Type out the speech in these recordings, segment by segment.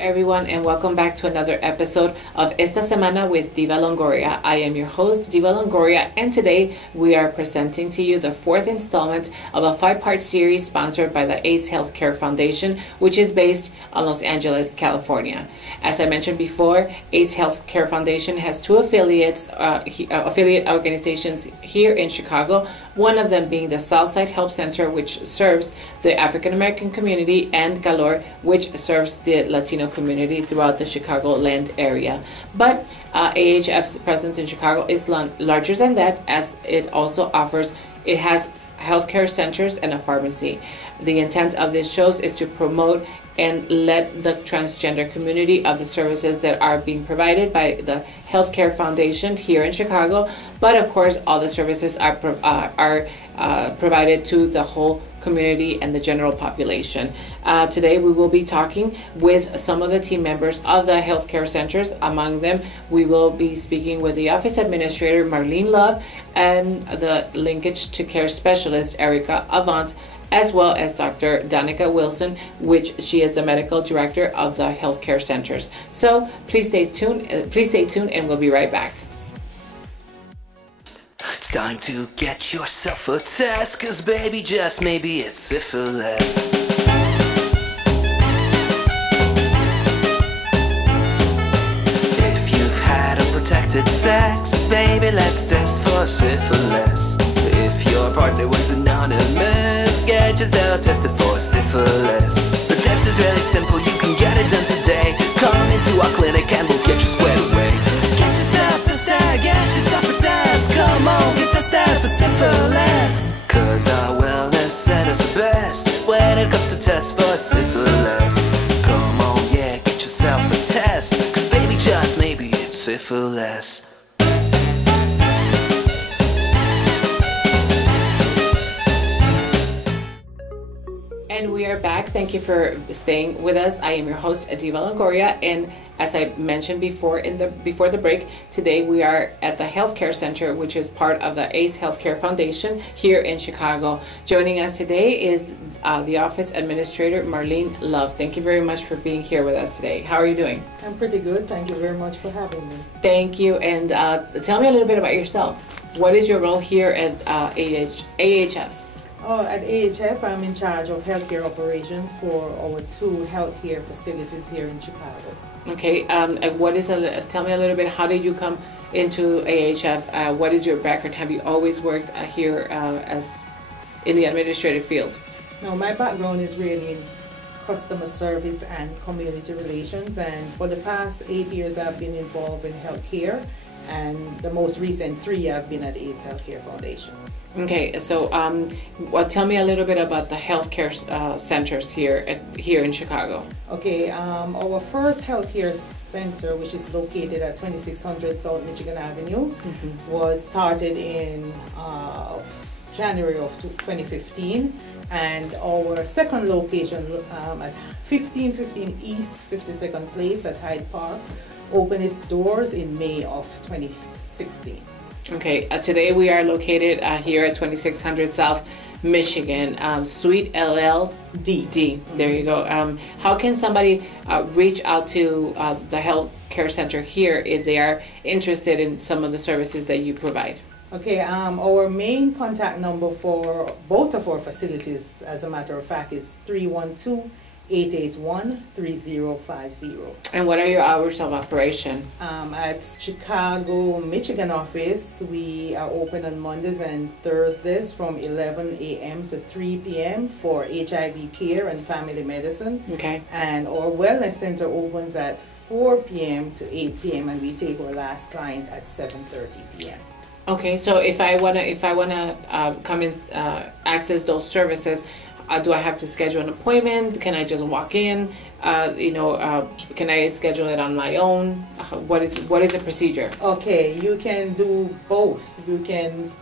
everyone, and welcome back to another episode of ESTA SEMANA with Diva Longoria. I am your host, Diva Longoria, and today we are presenting to you the fourth installment of a 5-part series sponsored by the AIDS Healthcare Foundation, which is based in Los Angeles, California. As I mentioned before, AIDS Healthcare Foundation has two affiliate organizations here in Chicago, one of them being the Southside Help Center, which serves the African American community, and Galore, which serves the Latino community throughout the Chicagoland area. But AHF's presence in Chicago is larger than that, as it also has healthcare centers and a pharmacy. The intent of this show is to promote and let the transgender community of the services that are being provided by the Healthcare Foundation here in Chicago, but of course all the services are provided to the whole community and the general population. Today we will be talking with some of the team members of the healthcare centers. Among them, we will be speaking with the office administrator Marlene Love and the linkage to care specialist Erica Avant, as well as Dr. Danica Wilson, which she is the medical director of the healthcare centers. So please stay tuned and we'll be right back. It's time to get yourself a test, 'cause baby, just maybe it's syphilis. If you've had unprotected sex, baby, let's test for syphilis. If your partner was anonymous, get yourself tested for syphilis. The test is really simple, you can get it done today. Come into our clinic and we'll get you squared away. Get yourself tested, get yourself a test. Come on, get tested for syphilis. 'Cause our wellness center's the best when it comes to tests for syphilis. Come on, yeah, get yourself a test, 'cause baby, just maybe it's syphilis. And we are back. Thank you for staying with us. I am your host, Diva Longoria, and as I mentioned before before the break, today we are at the Healthcare Center, which is part of the AIDS Healthcare Foundation here in Chicago. Joining us today is the office administrator, Marlene Love. Thank you very much for being here with us today. How are you doing? I'm pretty good. Thank you very much for having me. Thank you. And tell me a little bit about yourself. What is your role here at AHF? Oh, at AHF, I'm in charge of healthcare operations for our 2 healthcare facilities here in Chicago. Okay, and tell me a little bit, how did you come into AHF? What is your background? Have you always worked here as in the administrative field? No, my background is really in customer service and community relations, and for the past 8 years I've been involved in healthcare, and the most recent 3 I've been at AIDS Healthcare Foundation. Okay, so tell me a little bit about the healthcare centers here in Chicago. Okay, our first healthcare center, which is located at 2600 South Michigan Avenue, was started in January of 2015, and our second location at 1515 East 52nd Place at Hyde Park opened its doors in May of 2016. Okay, today we are located here at 2600 South Michigan, Suite LLD. There you go. How can somebody reach out to the healthcare center here if they are interested in some of the services that you provide? Okay, our main contact number for both of our facilities, as a matter of fact, is 312-881-3050. And what are your hours of operation? At Chicago, Michigan office, we are open on Mondays and Thursdays from 11 a.m. to 3 p.m. for HIV care and family medicine. Okay. And our wellness center opens at 4 p.m. to 8 p.m. and we take our last client at 7:30 p.m. Okay, so if I wanna come and access those services, do I have to schedule an appointment? Can I just walk in? Can I schedule it on my own? What is the procedure? Okay, you can do both. You can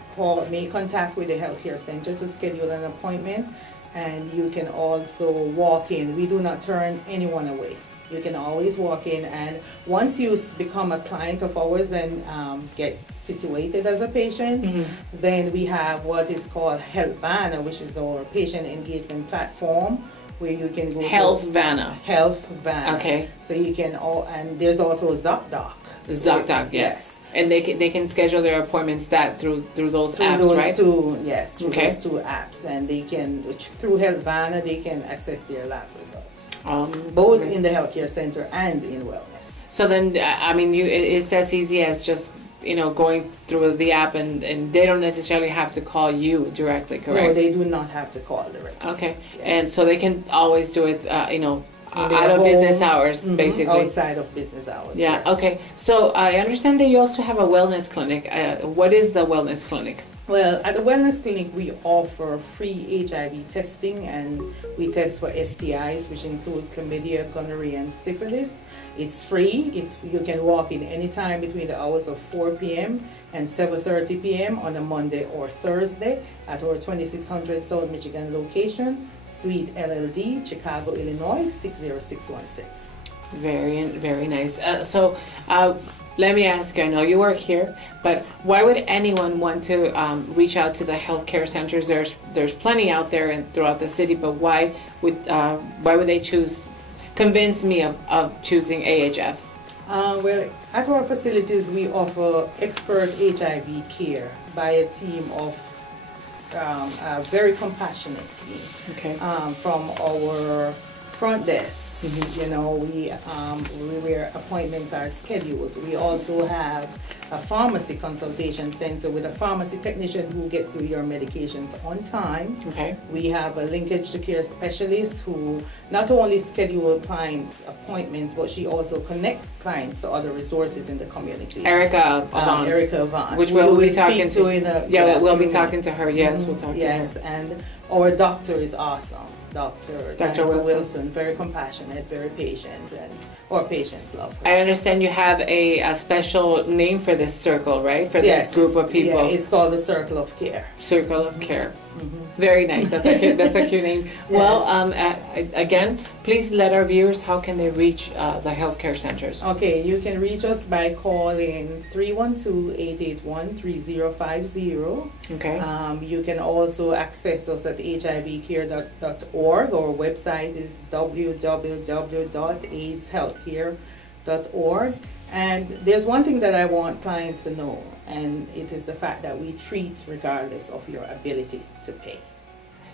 make contact with the healthcare center to schedule an appointment, and you can also walk in. We do not turn anyone away. You can always walk in, and once you become a client of ours and get situated as a patient, then we have what is called Health Banner, which is our patient engagement platform, where you can go Health to Vanna. Health Vanna. Okay. So you can and there's also ZocDoc. ZocDoc, yes. And they can schedule their appointments through those apps, those right? through Okay. those 2 apps, and they can through Health Vanna they can access their lab results, both in the healthcare center and in wellness. So then, I mean, it's as easy as just going through the app, and they don't necessarily have to call you directly, correct? No, they do not have to call directly. Okay, Yes. and so they can always do it, In their out of business homes, hours, basically. outside of business hours. Yeah. yes. Okay. So I understand that you also have a wellness clinic. What is the wellness clinic? Well, at the wellness clinic, we offer free HIV testing, and we test for STIs, which include chlamydia, gonorrhea, and syphilis. It's free. You can walk in anytime between the hours of 4 p.m. and 7:30 p.m. on a Monday or Thursday at our 2600 South Michigan location, Suite LLD, Chicago, Illinois, 60616. Very, very nice. Let me ask you, I know you work here, but why would anyone want to reach out to the healthcare centers? There's plenty out there and throughout the city, but why would they convince me of choosing AHF? Well, at our facilities, we offer expert HIV care by a team of a very compassionate team. Okay. From our front desk. Where appointments are scheduled. We also have a pharmacy consultation center with a pharmacy technician who gets you your medications on time. Okay. We have a linkage to care specialist who not only schedule clients' appointments, but she also connects clients to other resources in the community. Erica Avant. Which we'll be talking to. We'll be talking to her. Yes, we'll talk to her. Yes, and our doctor is awesome. Dr. Wilson, very compassionate, very patient, and our patients love her. I understand you have a special name for this circle, right? For this group of people. Yeah, it's called the Circle of Care. Circle of Care. Very nice. That's a cute name. Yes. Well, again, please let our viewers, how can they reach the healthcare centers? Okay, you can reach us by calling 312-881-3050. Okay. You can also access us at hivcare.org. Our website is www.aidshealthcare.org. And there's one thing that I want clients to know, and it is the fact that we treat regardless of your ability to pay.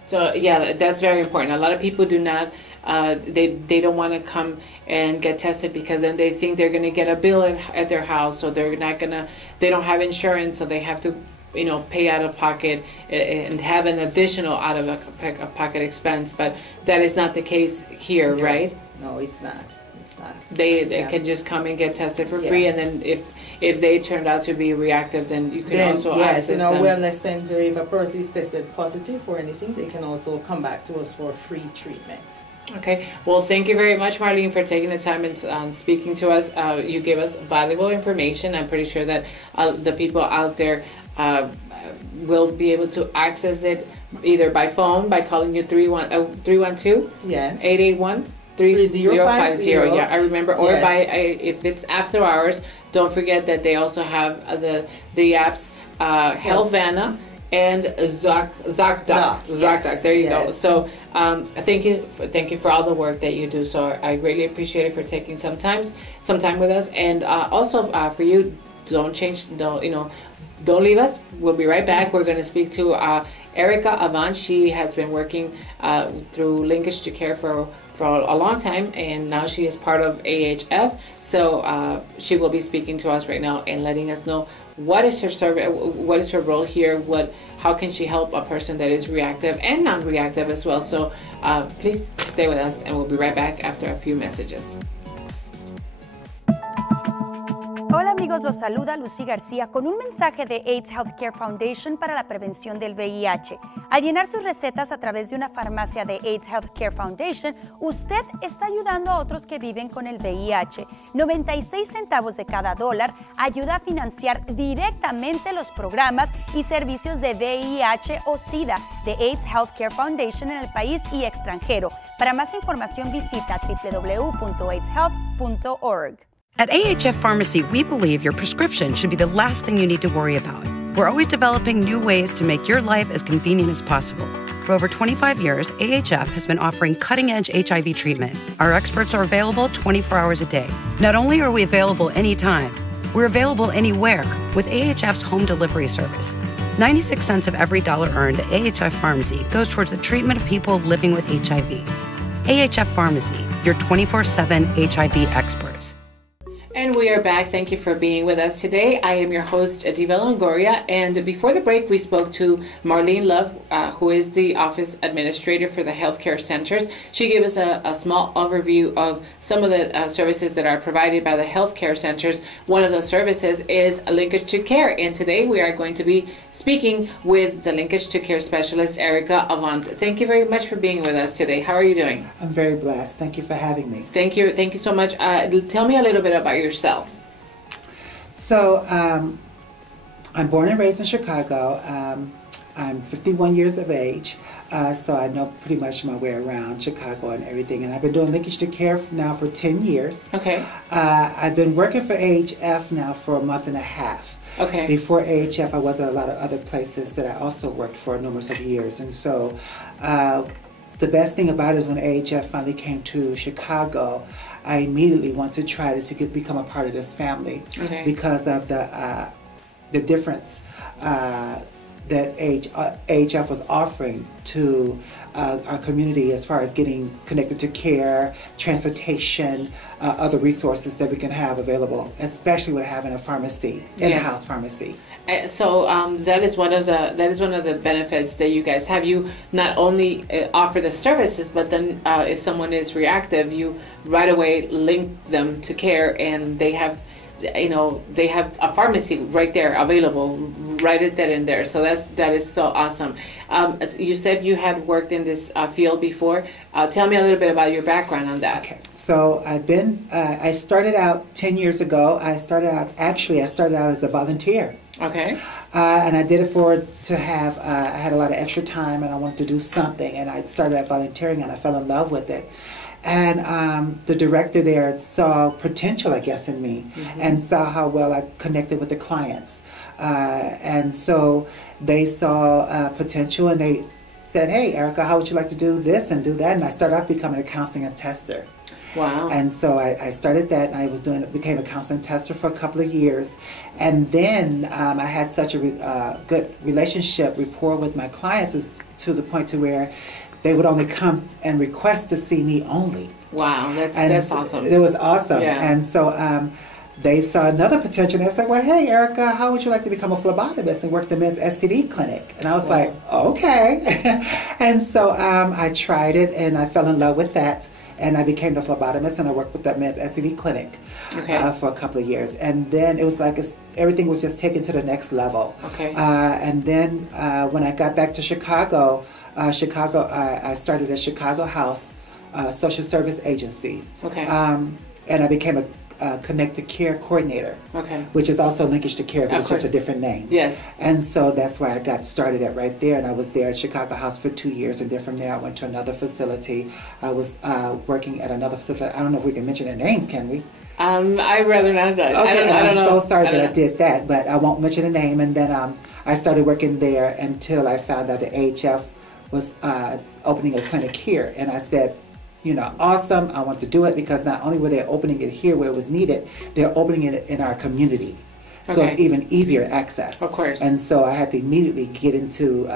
So yeah, that's very important. A lot of people do not, they don't want to come and get tested because then they think they're going to get a bill at their house, so they don't have insurance, so they have to pay out of pocket and have an additional out of a pocket expense. But that is not the case here, right? No, it's not. They can just come and get tested for free, and then if they turned out to be reactive, then you can also access them. Yes, in our wellness center, if a person is tested positive for anything, they can also come back to us for free treatment. Okay. Well, thank you very much, Marlene, for taking the time and speaking to us. You gave us valuable information. I'm pretty sure that the people out there will be able to access it either by phone, by calling you 312 yes 881 3050. Yeah, I remember. Or by if it's after hours, don't forget that they also have the apps Health Vanna and ZocDoc. There you go. So thank you for all the work that you do. So I greatly appreciate it for taking some time with us, and also for you, don't leave us. We'll be right back. We're going to speak to Erica Avant. She has been working through Linkage to Care for a long time, and now she is part of AHF. So she will be speaking to us right now and letting us know what is her service, what is her role here, how can she help a person that is reactive and non-reactive as well. So please stay with us, and we'll be right back after a few messages. Hola amigos, los saluda Lucy García con un mensaje de AIDS Healthcare Foundation para la prevención del VIH. Al llenar sus recetas a través de una farmacia de AIDS Healthcare Foundation, usted está ayudando a otros que viven con el VIH. 96 centavos de cada dólar ayuda a financiar directamente los programas y servicios de VIH o SIDA de AIDS Healthcare Foundation en el país y extranjero. Para más información visita www.aidshealth.org. At AHF Pharmacy, we believe your prescription should be the last thing you need to worry about. We're always developing new ways to make your life as convenient as possible. For over 25 years, AHF has been offering cutting-edge HIV treatment. Our experts are available 24 hours a day. Not only are we available anytime, we're available anywhere with AHF's home delivery service. 96 cents of every dollar earned at AHF Pharmacy goes towards the treatment of people living with HIV. AHF Pharmacy, your 24/7 HIV experts. And we are back. Thank you for being with us today. I am your host, Diva Longoria. And before the break, we spoke to Marlene Love, who is the office administrator for the healthcare centers. She gave us a small overview of some of the services that are provided by the healthcare centers. One of the services is Linkage to Care. And today we are going to be speaking with the Linkage to Care specialist, Erica Avant. Thank you very much for being with us today. How are you doing? I'm very blessed. Thank you for having me. Thank you. Thank you so much. Tell me a little bit about yourself. So, I'm born and raised in Chicago. I'm 51 years of age, so I know pretty much my way around Chicago and everything. And I've been doing Linkage to Care now for 10 years. Okay. I've been working for AHF now for a month and a half. Okay. Before AHF, I was at a lot of other places that I also worked for numerous of years. And so, the best thing about it is when AHF finally came to Chicago, I immediately wanted to try to become a part of this family, okay, because of the difference that AHF was offering to our community as far as getting connected to care, transportation, other resources that we can have available, especially with having a pharmacy, in-house pharmacy. So that is one of the benefits that you guys have. You not only offer the services, but then if someone is reactive, you right away link them to care, and they have a pharmacy right there available, right then and there. So that is so awesome. You said you had worked in this field before. Tell me a little bit about your background on that. Okay. So I started out 10 years ago. I started out as a volunteer. Okay. And I did it I had a lot of extra time and I wanted to do something, and I started out volunteering and I fell in love with it. And the director there saw potential, I guess, in me, mm-hmm, and saw how well I connected with the clients. And so they saw potential, and they said, "Hey, Erica, how would you like to do this and do that?" And I started off becoming a counseling and tester. Wow. And so I started that, and I became a counseling tester for a couple of years. And then I had such a good rapport with my clients, to the point to where they would only come and request to see me only. Wow, that's awesome. It was awesome. Yeah. And so they saw another potential. They said, "Well, hey, Erica, how would you like to become a phlebotomist and work the men's STD clinic?" And I was like, "Okay." And so I tried it, and I fell in love with that. And I became the phlebotomist, and I worked with that men's STD clinic, okay, for a couple of years. And then it was like everything was just taken to the next level. Okay. And then when I got back to Chicago, I started at Chicago House Social Service Agency. Okay. And I became a Connected Care Coordinator, okay, which is also Linkage to Care, but it's just a different name. Yes. And so that's where I got started at right there, and I was there at Chicago House for 2 years, and then from there I went to another facility. I was working at another facility. I don't know if we can mention their names, can we? I'd rather not. Okay, I don't know. I'm so sorry that I did that, but I won't mention a name. And then I started working there until I found out that AHF was opening a clinic here, and I said, awesome, I want to do it, because not only were they opening it here where it was needed, they're opening it in our community. So it's even easier access. Of course. And so I had to immediately get into,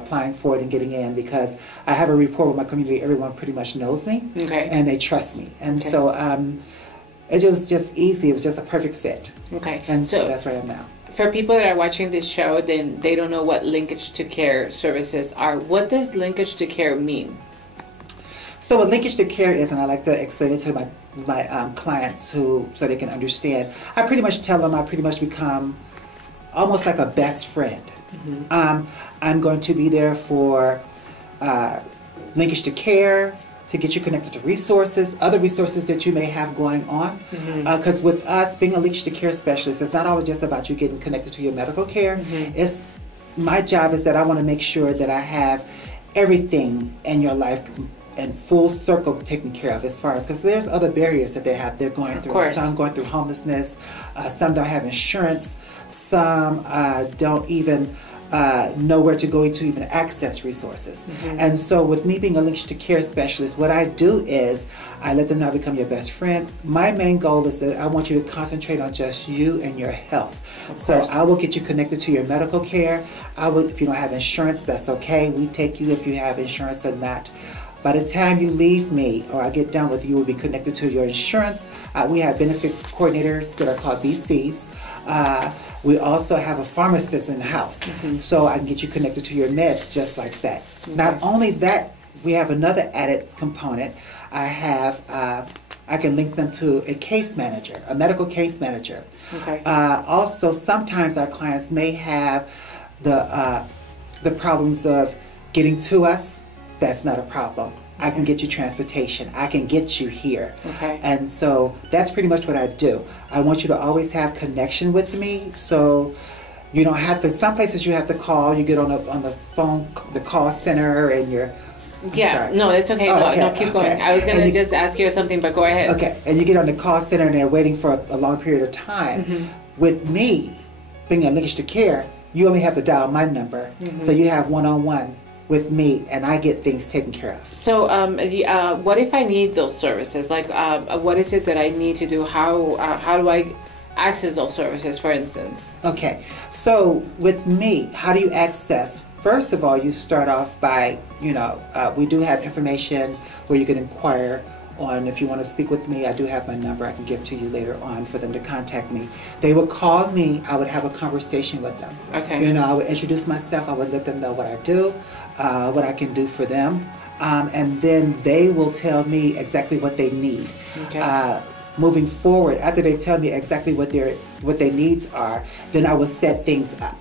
applying for it and getting in, because I have a rapport with my community. Everyone pretty much knows me, okay, and they trust me. And so it was just easy. It was just a perfect fit. Okay. And so that's where I am now. For people that are watching this show, then they don't know what Linkage to Care services are. What does Linkage to Care mean? So what Linkage to Care is, and I like to explain it to my clients so they can understand. I pretty much tell them I pretty much become almost like a best friend. Mm-hmm. I'm going to be there for Linkage to Care, to get you connected to resources, other resources that you may have going on. Because with us being a Linkage to Care specialist, it's not all just about you getting connected to your medical care. Mm-hmm. My job is that I want to make sure that I have everything in your life and full circle taken care of, as far as, because there's other barriers that they're going through. Of course. Some going through homelessness, some don't have insurance, some don't even know where to go to even access resources. And so with me being a linkage to care specialist, what I do is I let them know I become your best friend. My main goal is that I want you to concentrate on just you and your health. So I will get you connected to your medical care. I will, if you don't have insurance, that's okay. We take you if you have insurance or not. By the time you leave me or I get done with you, you will be connected to your insurance. We have benefit coordinators that are called BCs. We also have a pharmacist in the house, so I can get you connected to your meds just like that. Not only that, we have another added component. I can link them to a case manager, a medical case manager. Also, sometimes our clients may have the problems of getting to us. That's not a problem. I can get you transportation. I can get you here. And so that's pretty much what I do. I want you to always have connection with me, so you don't have to, some places you have to call, you get on the phone, the call center, and you're, no, it's okay. No, keep going. I was going to just ask you something, but go ahead. Okay, and you get on the call center and they're waiting for a long period of time. With me, being a linkage to care, you only have to dial my number, so you have one-on-one with me, and I get things taken care of. So, what if I need those services? Like, what is it that I need to do? How do I access those services, for instance? Okay, so with me, how do you access? First of all, you start off by, we do have information where you can inquire on if you want to speak with me. I do have my number. I can give to you later on for them to contact me. They would call me. I would have a conversation with them. I would introduce myself. I would let them know what I do, what I can do for them, and then they will tell me exactly what they need. Moving forward, after they tell me exactly what their needs are, then I will set things up.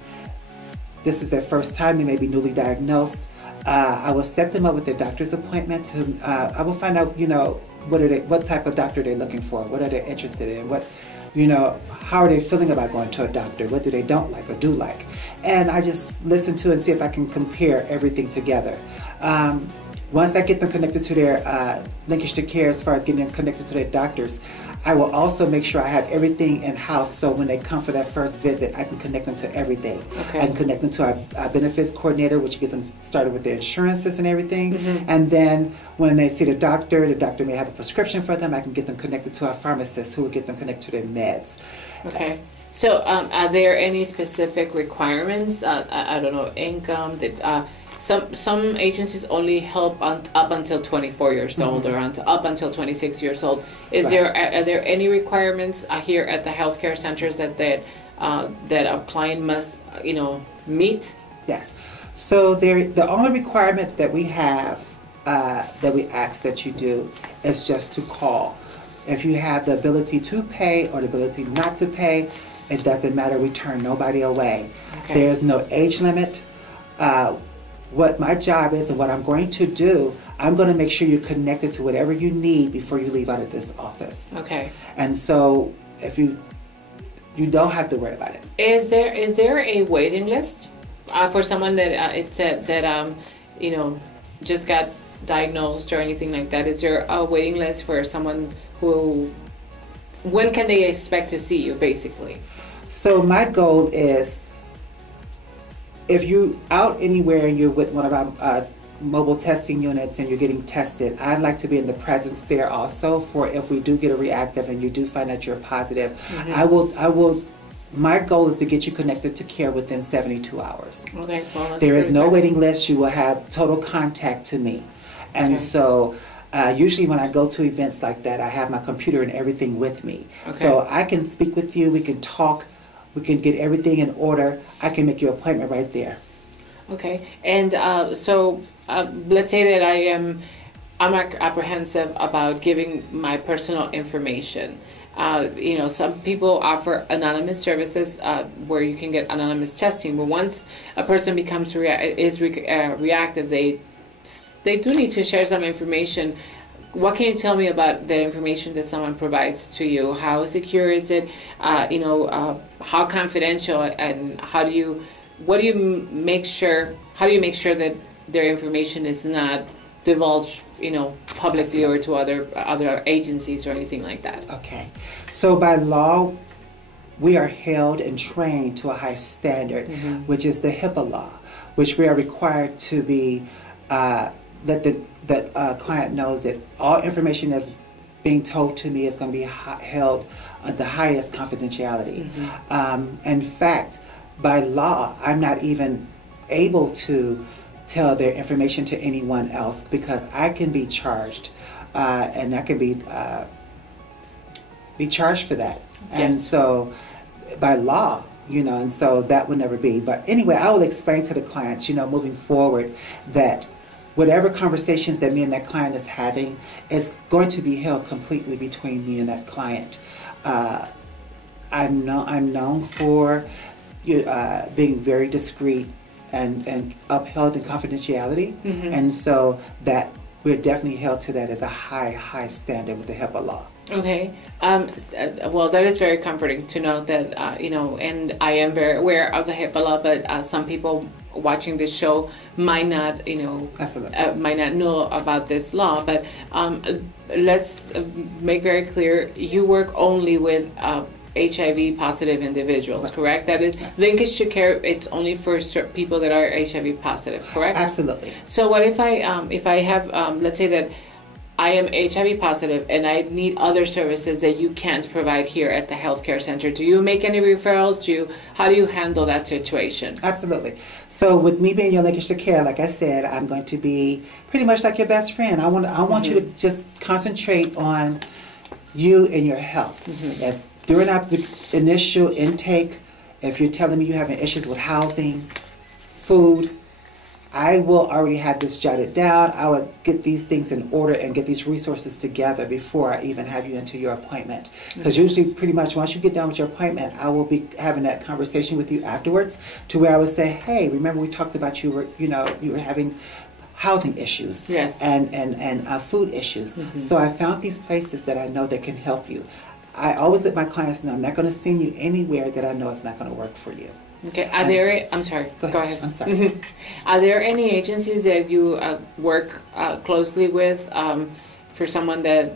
This is their first time. They may be newly diagnosed. I will set them up with their doctor's appointment. I will find out, what type of doctor they're looking for, what are they interested in, how are they feeling about going to a doctor, what do they don't like or do like. And I just listen to and see if I can compare everything together. Once I get them connected to their linkage to care, as far as getting them connected to their doctors, I will also make sure I have everything in-house, so when they come for that first visit, I can connect them to everything. I can connect them to our benefits coordinator, which get them started with their insurances and everything. And then when they see the doctor may have a prescription for them. I can get them connected to our pharmacist, who will get them connected to their meds. So are there any specific requirements? I don't know, income, that some agencies only help up until 24 years old, or up until 26 years old. Are there any requirements here at the healthcare centers that a client must meet? Yes. So the only requirement that we have that we ask that you do is just to call. If you have the ability to pay or the ability not to pay, it doesn't matter. We turn nobody away. There is no age limit. What my job is and what I'm going to do, I'm going to make sure you're connected to whatever you need before you leave out of this office. And so if you don't have to worry about it. Is there a waiting list for someone that just got diagnosed or anything like that? Is there a waiting list for someone when can they expect to see you, basically? So my goal is, if you're out anywhere and you're with one of our mobile testing units and you're getting tested, I'd like to be in the presence there also, for if we do get a reactive and you do find that you're positive. My goal is to get you connected to care within 72 hours. There is no waiting list. You will have total contact to me. And so usually when I go to events like that, I have my computer and everything with me. So I can speak with you, we can talk, we can get everything in order. I can make your appointment right there. And so let's say that I'm not apprehensive about giving my personal information. Some people offer anonymous services where you can get anonymous testing, but once a person becomes reactive, they do need to share some information. What can you tell me about that information that someone provides to you? How secure is it? How confidential, and how do you make sure that their information is not divulged, publicly or to other agencies or anything like that? So by law, we are held and trained to a high standard, which is the HIPAA law, which we are required to be, that the client knows that all information that's being told to me is going to be held at the highest confidentiality. In fact, by law, I'm not even able to tell their information to anyone else because I can be charged, and I can be charged for that. And so, by law, you know, and so that would never be. But anyway, I will explain to the clients, you know, moving forward, that whatever conversations that me and that client is having is going to be held completely between me and that client. I'm known for being very discreet and upheld in confidentiality, and so that we're definitely held to that as a high standard with the HIPAA law. Okay. Well, that is very comforting to know that, you know, and I am very aware of the HIPAA law, but some people watching this show might not, you know, might not know about this law. But let's make very clear, you work only with HIV positive individuals, correct? That is, linkage to care, it's only for people that are HIV positive, correct? Absolutely. So what if I have, let's say that I am HIV positive and I need other services that you can't provide here at the healthcare center. Do you make any referrals? How do you handle that situation? Absolutely. So with me being your linkage to care, like I said, I'm going to be pretty much like your best friend. I want you to just concentrate on you and your health. If during our initial intake, if you're telling me you're having issues with housing, food, I will already have this jotted down. I will get these things in order and get these resources together before I even have you into your appointment. Because usually, pretty much, once you get done with your appointment, I will be having that conversation with you afterwards, to where I would say, "Hey, remember we talked about you were having housing issues, and food issues. So I found these places that I know that can help you. I always let my clients know I'm not going to send you anywhere that I know it's not going to work for you." Okay. I'm sorry. Go ahead. I'm sorry. Are there any agencies that you work closely with for someone that,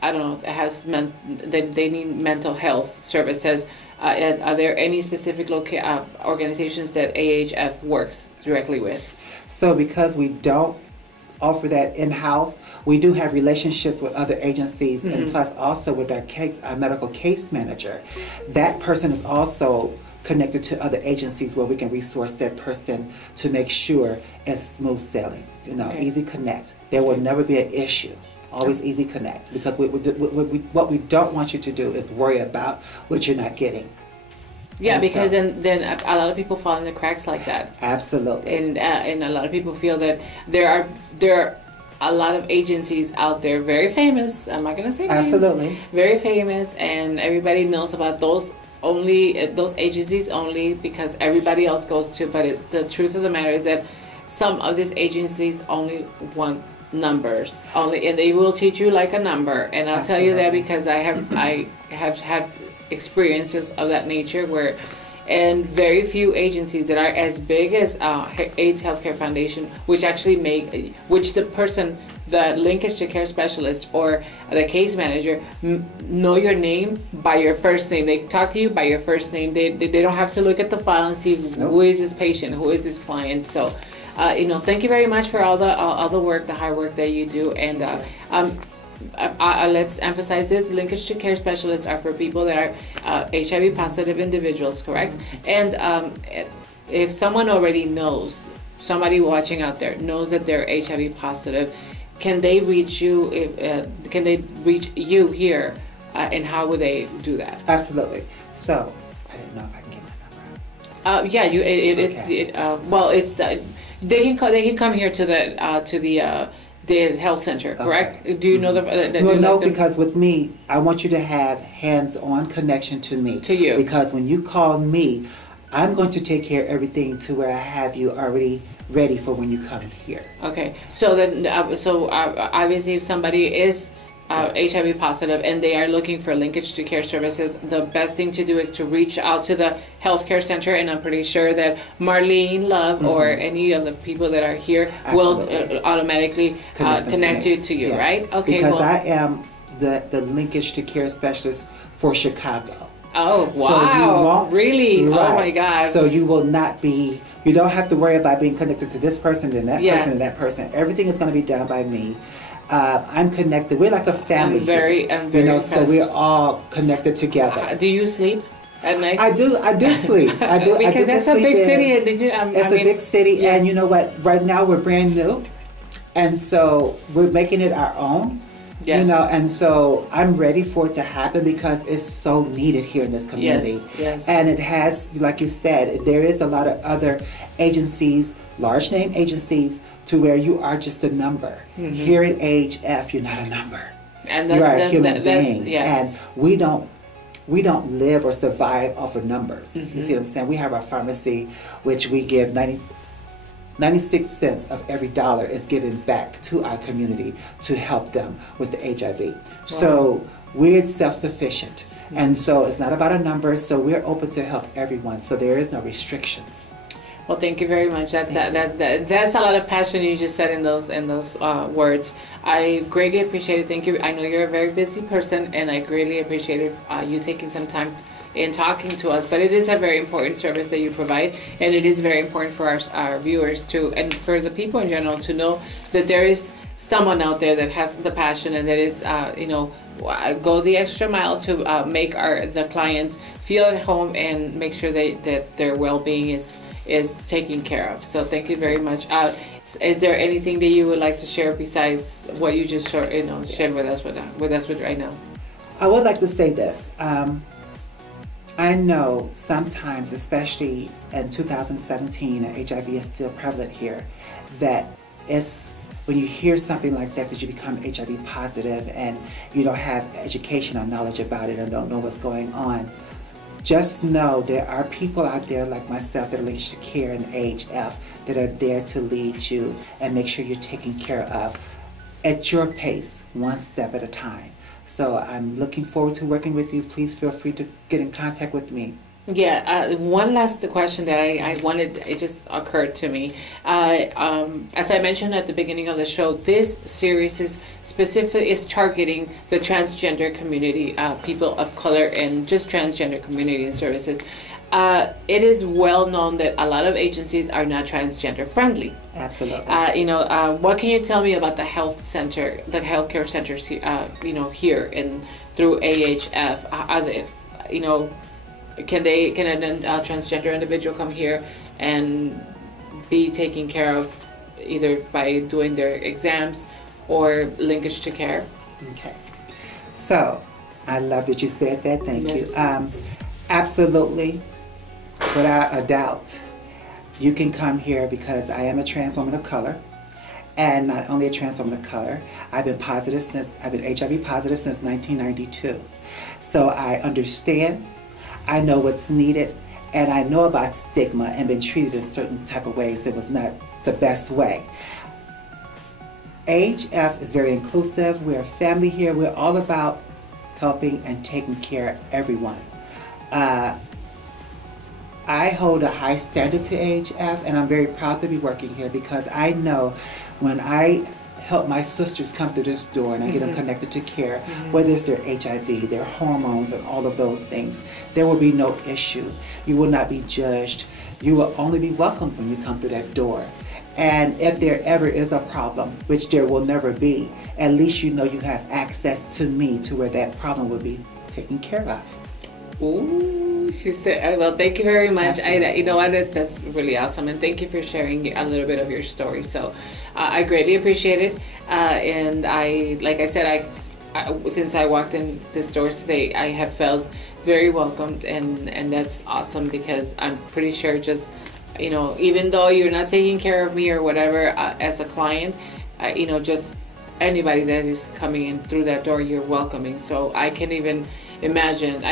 I don't know, has that they need mental health services? Are there any specific organizations that AHF works directly with? So because we don't offer that in-house, we do have relationships with other agencies, and plus also with our medical case manager. That person is also connected to other agencies where we can resource that person to make sure it's smooth sailing, easy connect. There will never be an issue. Always easy connect, because what we don't want you to do is worry about what you're not getting. Yeah, and because then a lot of people fall in the cracks like that. Absolutely. And a lot of people feel that there are a lot of agencies out there, very famous. I'm not going to say names. Absolutely. Very famous, and everybody knows about those agencies only because everybody else goes to. But the truth of the matter is that some of these agencies only want numbers only, and they will treat you like a number. And I'll tell you that because I have had experiences of that nature and very few agencies that are as big as AIDS Healthcare Foundation, which the linkage to care specialist or the case manager know your name by your first name. They talk to you by your first name. They don't have to look at the file and see who is this patient, who is this client. So thank you very much for all the work, the hard work that you do. And let's emphasize this: linkage to care specialists are for people that are HIV positive individuals, correct? And if someone already knows, somebody watching out there knows that they're HIV positive, can they reach you? Can they reach you here? And how would they do that? Absolutely. So I didn't know if I can get my number out. They can come here to the health center, correct? Okay. Do you know because with me, I want you to have hands-on connection to me. To you. Because when you call me, I'm going to take care of everything to where I have you already ready for when you come here. Okay. So then, obviously, if somebody is HIV positive and they are looking for linkage to care services, the best thing to do is to reach out to the healthcare center, and I'm pretty sure that Marlene Love or any of the people that are here will automatically connect you to you, yes. right? Okay. Because I am the linkage to care specialist for Chicago. Oh, So wow. you won't, Really? right. Oh, my God. So you will not be, you don't have to worry about being connected to this person, then that person, and that person. Everything is going to be done by me. I'm connected. We're like a family. I'm very impressed. So we're all connected together. Do you sleep at night? I do sleep. I do. Because that's a big city. And it's a big city, and you know what? Right now we're brand new, and so we're making it our own. Yes. You know, and so I'm ready for it to happen because it's so needed here in this community. Yes. And it has, like you said, there is a lot of other agencies, large name agencies, to where you are just a number. Here at AHF, you're not a number. And you are a human being. Yes. And we don't live or survive off of numbers. You see what I'm saying? We have our pharmacy, which we give 96 cents of every dollar is given back to our community to help them with the HIV. Wow. So we're self-sufficient. And so it's not about a number, so we're open to help everyone. So there is no restrictions. Well, thank you very much. That's a lot of passion you just said in those words. I greatly appreciate it. Thank you. I know you're a very busy person, and I greatly appreciate you taking some time in talking to us. But it is a very important service that you provide, and it is very important for our viewers to, and for the people in general, to know that there is someone out there that has the passion and that is go the extra mile to make the clients feel at home and make sure that their well-being is taken care of. So thank you very much. Is there anything that you would like to share besides what you just shared with us right now? I would like to say this. I know sometimes, especially in 2017, and HIV is still prevalent here, that it's when you hear something like that you become HIV positive and you don't have education or knowledge about it and don't know what's going on. Just know there are people out there like myself that are linked to care and AHF that are there to lead you and make sure you're taken care of at your pace, one step at a time. So I'm looking forward to working with you. Please feel free to get in contact with me. Yeah, one last question that I wanted, it just occurred to me. As I mentioned at the beginning of the show, this series is targeting the transgender community, people of color, and just transgender community and services. It is well known that a lot of agencies are not transgender friendly. Absolutely. What can you tell me about the health center, the healthcare centers, here and through AHF? Are they, can a transgender individual come here and be taken care of either by doing their exams or linkage to care? Okay. So I love that you said that. Thank Yes. you. Absolutely. Without a doubt, you can come here because I am a trans woman of color, and not only a trans woman of color, I've been HIV positive since 1992. So I understand, I know what's needed, and I know about stigma and been treated in certain type of ways that was not the best way. AHF is very inclusive. We're a family here. We're all about helping and taking care of everyone. I hold a high standard to AHF, and I'm very proud to be working here because I know when I help my sisters come through this door and I get them connected to care, whether it's their HIV, their hormones, and all of those things, there will be no issue. You will not be judged. You will only be welcomed when you come through that door. And if there ever is a problem, which there will never be, at least you know you have access to me to where that problem will be taken care of. Ooh, she said, well, thank you very much. That's really awesome. And thank you for sharing a little bit of your story. So I greatly appreciate it. And like I said, since I walked in this doors today, I have felt very welcomed. And that's awesome because I'm pretty sure even though you're not taking care of me or whatever, as a client, just anybody that is coming in through that door, you're welcoming. So I can't even imagine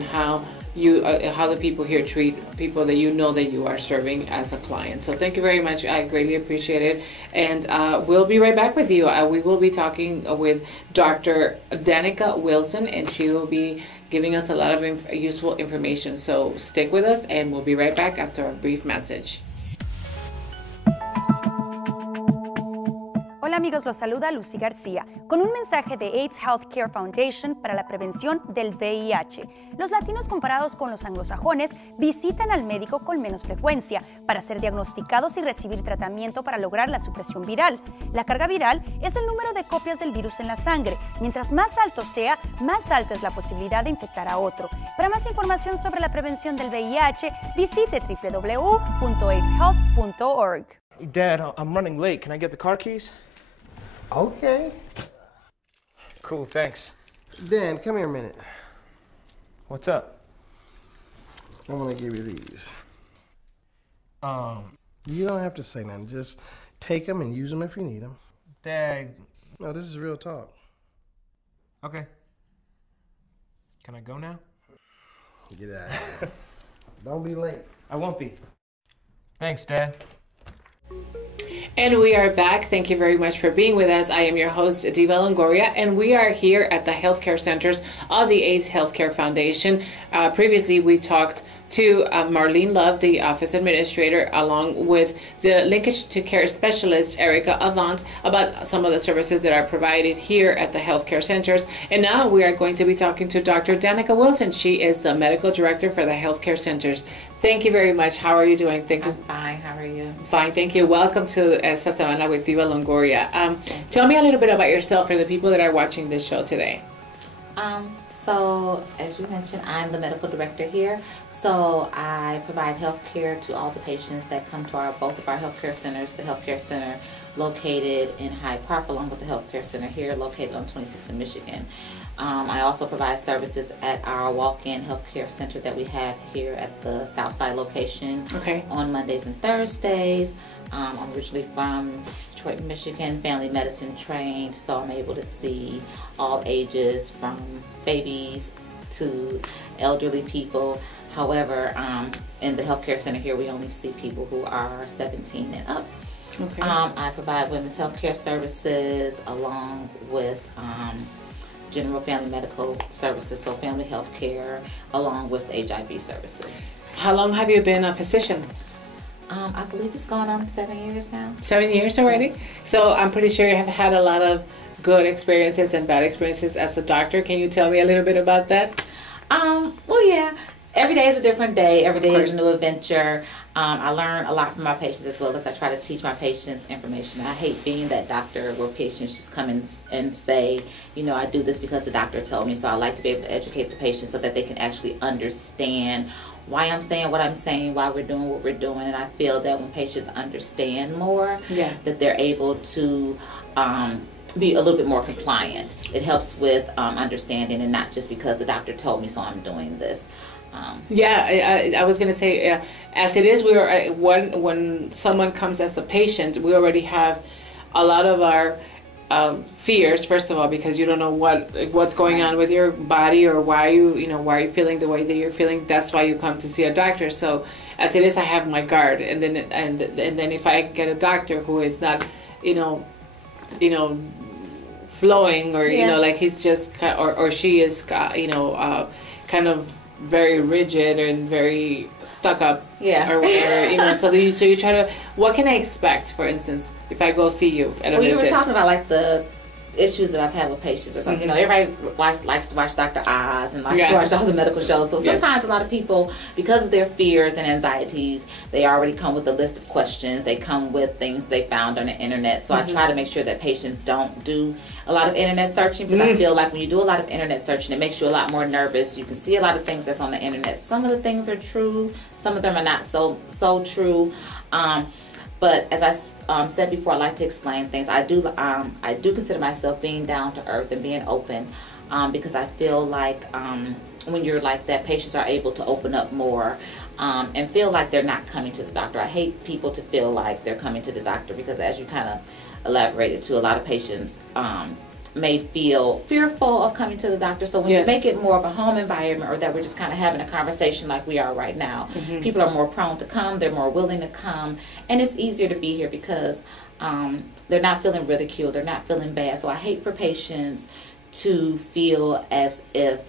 how the people here treat people that that you are serving as a client. So thank you very much. I greatly appreciate it. And we'll be right back with you. We will be talking with Dr. Danica Wilson, and she will be giving us a lot of useful information. So stick with us, and we'll be right back after a brief message. Hola Hola amigos, los saluda Lucy García con un mensaje de AIDS Healthcare Foundation para la prevención del VIH. Los latinos comparados con los anglosajones visitan al médico con menos frecuencia para ser diagnosticados y recibir tratamiento para lograr la supresión viral. La carga viral es el número de copias del virus en la sangre. Mientras más alto sea, más alta es la posibilidad de infectar a otro. Para más información sobre la prevención del VIH, visite www.aidshealth.org. Hey, Dad, I'm running late. Can I get the car keys? Okay. Cool, thanks. Dan, come here a minute. What's up? I want to give you these. Um, You don't have to say nothing. Just take them and use them if you need them. Dad. No, this is real talk. Okay. Can I go now? Get out. Don't be late. I won't be. Thanks, Dad. And we are back. Thank you very much for being with us. I am your host, Diva Longoria, and we are here at the healthcare centers of the AIDS Healthcare Foundation. Previously, we talked to Marlene Love, the office administrator, along with the linkage to care specialist, Erica Avant, about some of the services that are provided here at the healthcare centers. And now we are going to be talking to Dr. Danica Wilson. She is the medical director for the healthcare centers. Thank you very much. How are you doing? Thank you. I'm fine. How are you? Fine, thank you. Welcome to Esta Semana with Diva Longoria. Tell me a little bit about yourself for the people that are watching this show today. So, as you mentioned, I'm the medical director here. So, I provide health care to all the patients that come to both of our healthcare centers. The healthcare center located in Hyde Park, along with the healthcare center here located on 26th in Michigan. I also provide services at our walk-in healthcare center that we have here at the Southside location on Mondays and Thursdays. I'm originally from Detroit, Michigan, family medicine trained, so I'm able to see all ages from babies to elderly people. However, in the healthcare center here, we only see people who are 17 and up. I provide women's healthcare services along with general family medical services, so family health care, along with HIV services. How long have you been a physician? I believe it's going on 7 years now. 7 years already? Yes. So I'm pretty sure you have had a lot of good experiences and bad experiences as a doctor. Can you tell me a little bit about that? Well, yeah. Every day is a different day. Every day is a new adventure. I learn a lot from my patients as well as I try to teach my patients information. I hate being that doctor where patients just come in and say, you know, I do this because the doctor told me. So I like to be able to educate the patient so that they can actually understand why I'm saying what I'm saying, why we're doing what we're doing. And I feel that when patients understand more, that they're able to be a little bit more compliant. It helps with understanding and not just because the doctor told me so I'm doing this. I was going to say, as it is, we are when someone comes as a patient, we already have a lot of our fears. First of all, because you don't know what's going on with your body or why are you feeling the way that you're feeling. That's why you come to see a doctor. So as it is, I have my guard, and then if I get a doctor who is not, flowing or like he's just or she is kind of very rigid and very stuck up or whatever, so you try to, what can I expect, for instance, if I go see you at a visit? You were talking about like the issues that I've had with patients or something. Everybody likes to watch Dr. Oz and likes to watch all the medical shows. So sometimes a lot of people, because of their fears and anxieties, they already come with a list of questions. They come with things they found on the internet. So I try to make sure that patients don't do a lot of internet searching, because I feel like when you do a lot of internet searching, it makes you a lot more nervous. You can see a lot of things that's on the internet. Some of the things are true. Some of them are not so true. But as I said before, I like to explain things. I do consider myself being down to earth and being open, because I feel like when you're like that, patients are able to open up more and feel like they're not coming to the doctor. I hate people to feel like they're coming to the doctor, because as you kind of elaborated to, a lot of patients may feel fearful of coming to the doctor. So when you make it more of a home environment, or that we're just kind of having a conversation like we are right now, people are more prone to come, they're more willing to come, and it's easier to be here because they're not feeling ridiculed, they're not feeling bad. So I hate for patients to feel as if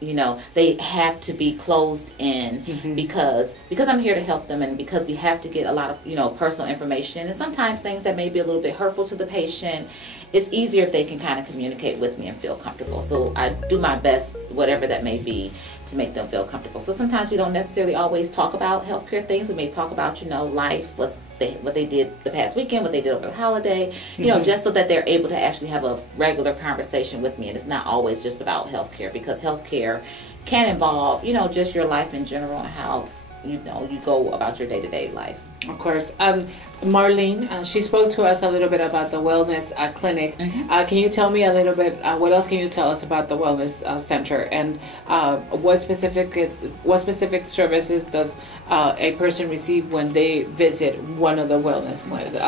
you know, they have to be closed in because I'm here to help them, and because we have to get a lot of, you know, personal information and sometimes things that may be a little bit hurtful to the patient. It's easier if they can kind of communicate with me and feel comfortable. So I do my best, whatever that may be, to make them feel comfortable. So sometimes we don't necessarily always talk about healthcare things. We may talk about, you know, life, what they did the past weekend, what they did over the holiday, you know, just so that they're able to actually have a regular conversation with me. And it's not always just about healthcare, because healthcare can involve, you know, just your life in general and how, you know, you go about your day-to-day life. Of course. Marlene, she spoke to us a little bit about the wellness clinic. Can you tell me a little bit, what else can you tell us about the wellness center, and what specific services does a person receive when they visit one of the wellness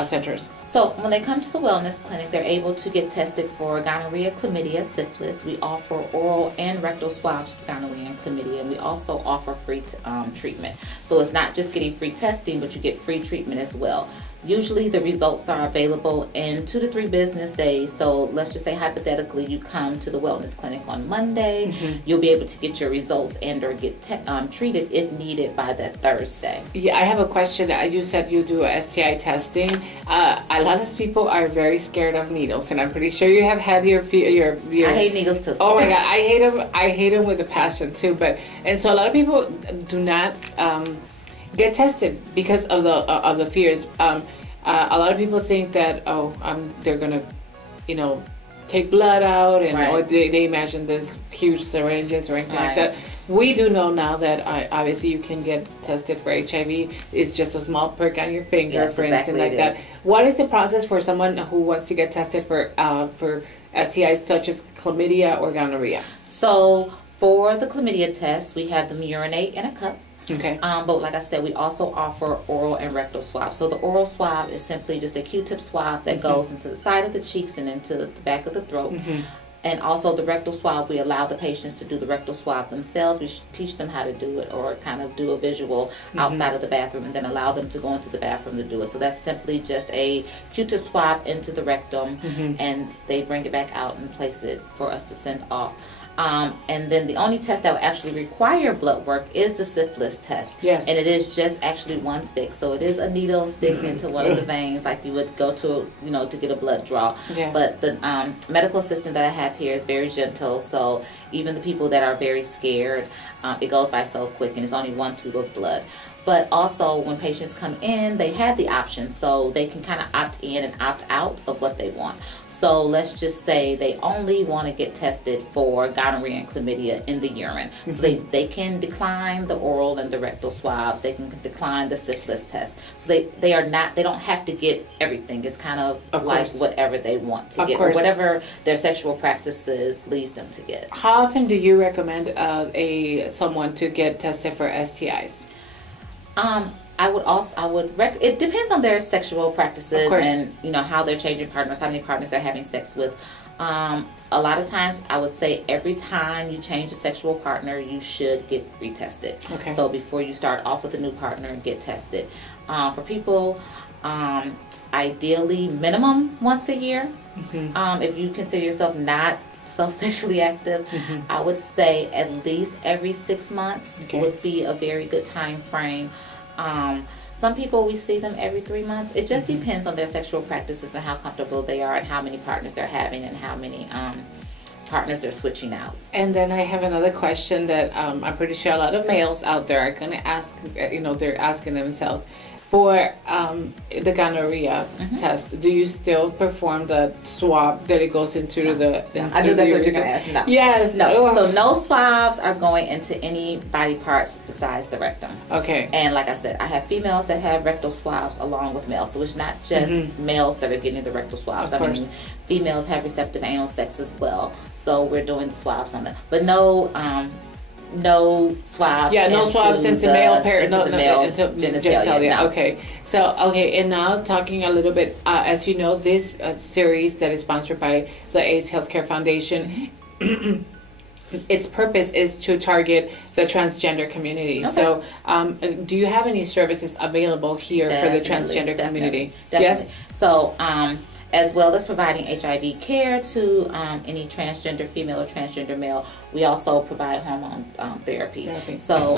centers? So when they come to the wellness clinic, they're able to get tested for gonorrhea, chlamydia, syphilis. We offer oral and rectal swabs for gonorrhea and chlamydia, and we also offer free treatment. So it's not just getting free testing, but you get free treatment as well. Usually the results are available in 2 to 3 business days. So let's just say hypothetically you come to the wellness clinic on Monday, you'll be able to get your results and or get treated if needed by that Thursday. Yeah, I have a question. You said you do STI testing. A lot of people are very scared of needles, and I'm pretty sure you have had your I hate needles too. Oh my God, I hate them. I hate them with a passion too. And so a lot of people do not get tested because of the fears. A lot of people think that they're gonna, you know, take blood out, and or they imagine there's huge syringes or anything like that. We do know now that obviously you can get tested for HIV. It's just a small prick on your finger, for instance, like that. What is the process for someone who wants to get tested for STIs such as chlamydia or gonorrhea? So for the chlamydia test, we have them urinate in a cup. Okay. But like I said, we also offer oral and rectal swab. So the oral swab is simply just a Q-tip swab that goes into the side of the cheeks and into the back of the throat. And also the rectal swab, we allow the patients to do the rectal swab themselves. We teach them how to do it, or kind of do a visual outside of the bathroom, and then allow them to go into the bathroom to do it. So that's simply just a Q-tip swab into the rectum, and they bring it back out and place it for us to send off. And then the only test that will actually require blood work is the syphilis test. Yes. And it is just actually one stick. So it is a needle sticking into one of the veins, like you would go to, you know, to get a blood draw. Yeah. But the medical assistant that I have here is very gentle. So even the people that are very scared, it goes by so quick, and it's only one tube of blood. But also when patients come in, they have the option. So they can kind of opt in and opt out of what they want. So let's just say they only want to get tested for gonorrhea and chlamydia in the urine. So they can decline the oral and the rectal swabs. They can decline the syphilis test. So they don't have to get everything. It's kind of like whatever they want to get, or whatever their sexual practices leads them to get. How often do you recommend someone to get tested for STIs? It depends on their sexual practices and, you know, how they're changing partners, how many partners they're having sex with. A lot of times, I would say every time you change a sexual partner, you should get retested. Okay. So before you start off with a new partner, get tested. For people, ideally minimum once a year. If you consider yourself not so sexually active, I would say at least every 6 months would be a very good time frame. Some people, we see them every 3 months. It just depends on their sexual practices and how comfortable they are and how many partners they're having and how many partners they're switching out. And then I have another question that I'm pretty sure a lot of males out there are going to ask, you know, they're asking themselves. For the gonorrhea test, do you still perform the swab that it goes into the I knew that's what you're going to ask. No. Yes. No. So no swabs are going into any body parts besides the rectum. Okay. And like I said, I have females that have rectal swabs along with males. So it's not just males that are getting the rectal swabs. Of course. I mean, females have receptive anal sex as well. So we're doing the swabs on that. But no swabs. Yeah, no swabs into male genitalia. No. Okay. So, and now talking a little bit, as you know, this series that is sponsored by the AIDS Healthcare Foundation, its purpose is to target the transgender community. Okay. So, do you have any services available here for the transgender community? Definitely. Yes. So, as well as providing HIV care to any transgender female or transgender male. We also provide hormone therapy. So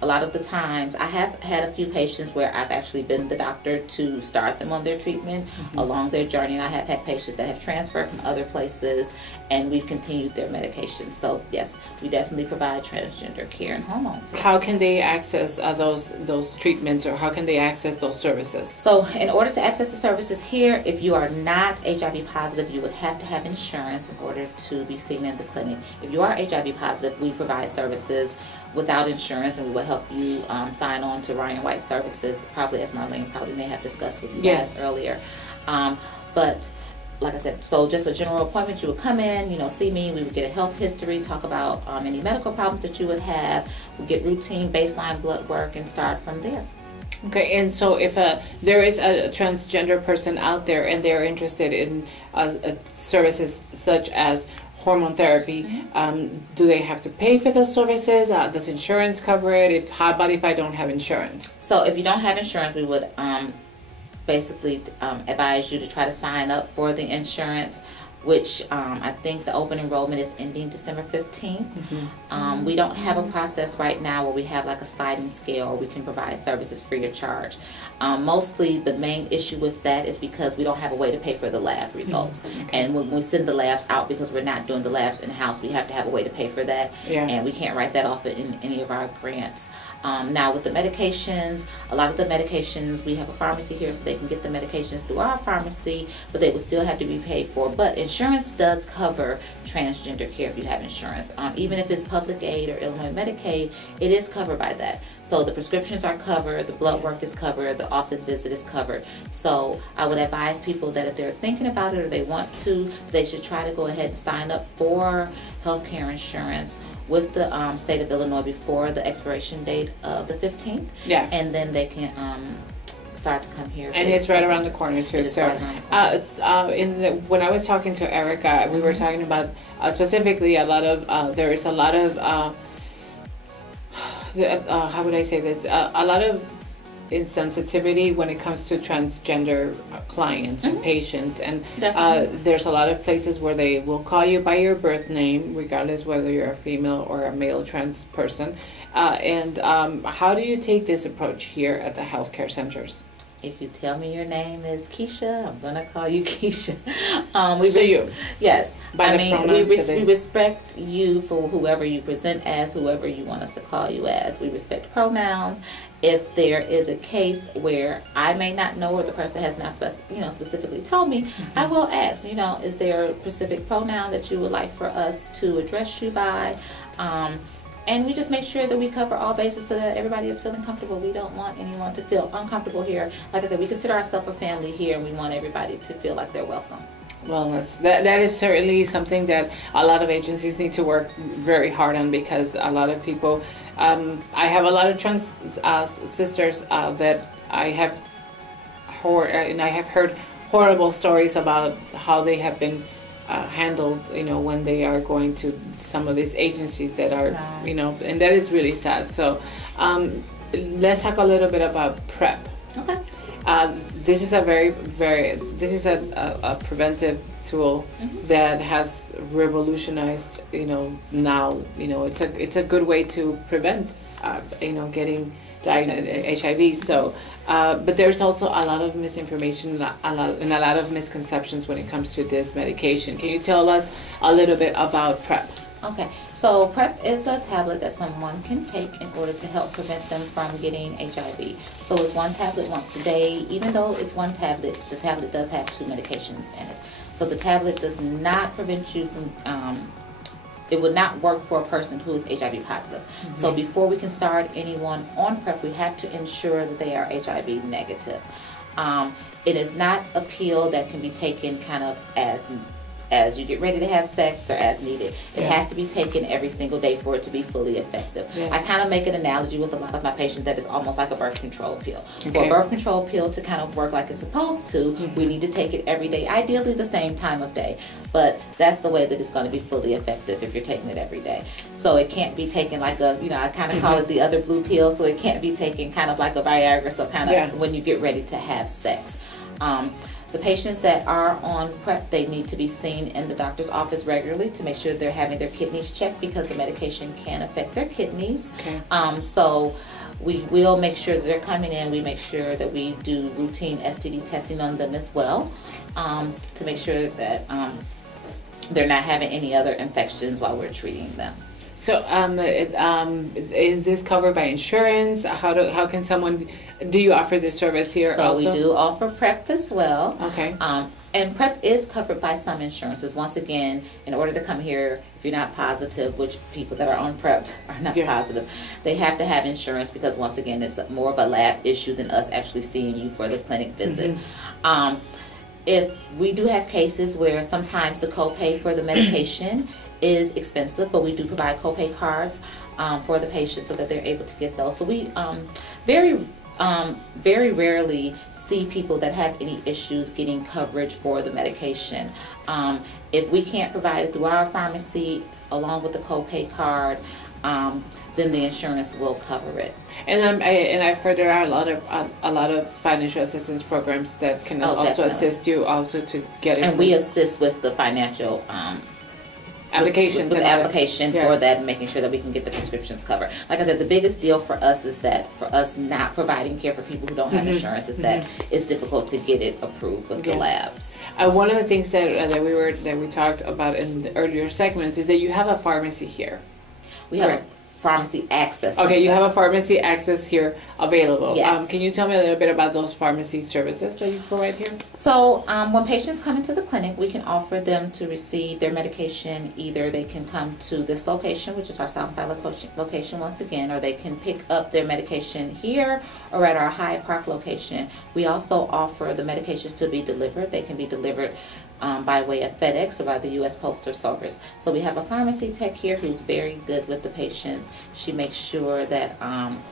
a lot of the times, I have had a few patients where I've actually been the doctor to start them on their treatment along their journey, and I have had patients that have transferred from other places, and we've continued their medication. So yes, we definitely provide transgender care and hormones. How can they access those treatments, or how can they access those services? So in order to access the services here, if you are not HIV positive, you would have to have insurance in order to be seen in the clinic. If you are HIV positive, we provide services without insurance, and we will help you sign on to Ryan White services, probably as Marlene probably may have discussed with you guys earlier. But like I said, so just a general appointment, you would come in, you know, see me, we would get a health history, talk about any medical problems that you would have, we get routine baseline blood work and start from there. Okay, and so if there is a transgender person out there and they're interested in services such as hormone therapy, do they have to pay for those services? Does insurance cover it? How about if I don't have insurance? So if you don't have insurance, we would basically advise you to try to sign up for the insurance, which I think the open enrollment is ending December 15th. We don't have a process right now where we have like a sliding scale or we can provide services free of charge. Mostly the main issue with that is because we don't have a way to pay for the lab results. And when we send the labs out, because we're not doing the labs in-house, we have to have a way to pay for that. And we can't write that off in any of our grants. Now with the medications, a lot of the medications, we have a pharmacy here, so they can get the medications through our pharmacy, but they will still have to be paid for. But insurance does cover transgender care if you have insurance. Even if it's public aid or Illinois Medicaid, it is covered by that. So the prescriptions are covered, the blood work is covered, the office visit is covered. So I would advise people that if they're thinking about it or they want to, they should try to go ahead and sign up for healthcare insurance with the state of Illinois before the expiration date of the 15th. And then they can start to come here. And it's right around the corner too. So when I was talking to Erica, we were talking about specifically a lot of, there is a lot of, how would I say this, a lot of insensitivity when it comes to transgender clients and patients, and there's a lot of places where they will call you by your birth name regardless whether you're a female or a male trans person, and how do you take this approach here at the healthcare centers? If you tell me your name is Keisha, I'm gonna call you Keisha. Yes. We respect you for whoever you present as, whoever you want us to call you as. We respect pronouns. If there is a case where I may not know or the person has not specifically told me, I will ask, is there a specific pronoun that you would like for us to address you by? And we just make sure that we cover all bases so that everybody is feeling comfortable. We don't want anyone to feel uncomfortable here. Like I said, we consider ourselves a family here, and we want everybody to feel like they're welcome. Well, that is certainly something that a lot of agencies need to work very hard on, because a lot of people, I have a lot of trans sisters that I have heard horrible stories about how they have been handled, when they are going to some of these agencies that are, and that is really sad. So let's talk a little bit about PrEP. Okay. This is a a preventive tool that has revolutionized, now, it's a good way to prevent, getting diagnosed HIV. So, but there's also a lot of misinformation and a lot of misconceptions when it comes to this medication. Can you tell us a little bit about PrEP? Okay, so PrEP is a tablet that someone can take in order to help prevent them from getting HIV. So it's one tablet once a day. Even though it's one tablet, the tablet does have 2 medications in it. So the tablet does not prevent you from, it would not work for a person who is HIV positive. So before we can start anyone on PrEP, we have to ensure that they are HIV negative. It is not a pill that can be taken kind of as you get ready to have sex or as needed. It has to be taken every single day for it to be fully effective. I kind of make an analogy with a lot of my patients that it's almost like a birth control pill. For a birth control pill to kind of work like it's supposed to, we need to take it every day, ideally the same time of day. But that's the way that it's going to be fully effective if you're taking it every day. So it can't be taken like a, I kind of call it the other blue pill, so it can't be taken kind of like a Viagra, so kind of when you get ready to have sex. The patients that are on PrEP, they need to be seen in the doctor's office regularly to make sure they're having their kidneys checked because the medication can affect their kidneys. Okay. So we will make sure that they're coming in. We make sure that we do routine STD testing on them as well to make sure that they're not having any other infections while we're treating them. So, is this covered by insurance? How can someone? Do you offer this service here? So also? we do offer PrEP as well. Okay. And PrEP is covered by some insurances. Once again, in order to come here, if you're not positive, which people that are on PrEP are not positive, they have to have insurance because once again, it's more of a lab issue than us actually seeing you for the clinic visit. If we do have cases where sometimes the copay for the medication is expensive, but we do provide copay cards for the patient so that they're able to get those. So we very rarely see people that have any issues getting coverage for the medication. If we can't provide it through our pharmacy along with the copay card, then the insurance will cover it. And I've heard there are a lot of financial assistance programs that can also assist you also to get it. And we assist with the financial applications with the application for that and making sure that we can get the prescriptions covered. Like I said, the biggest deal for us is that for us not providing care for people who don't have insurance is that it's difficult to get it approved with the labs. One of the things that we talked about in the earlier segments is that you have a pharmacy here. We have a pharmacy access center. Okay, you have a pharmacy access here available. Yes. Can you tell me a little bit about those pharmacy services that you provide here? So when patients come into the clinic, we can offer them to receive their medication. Either they can come to this location, which is our Southside location once again, or they can pick up their medication here or at our Hyde Park location. We also offer the medications to be delivered. They can be delivered by way of FedEx or by the U.S. Postal Service. So we have a pharmacy tech here who's very good with the patients. She makes sure that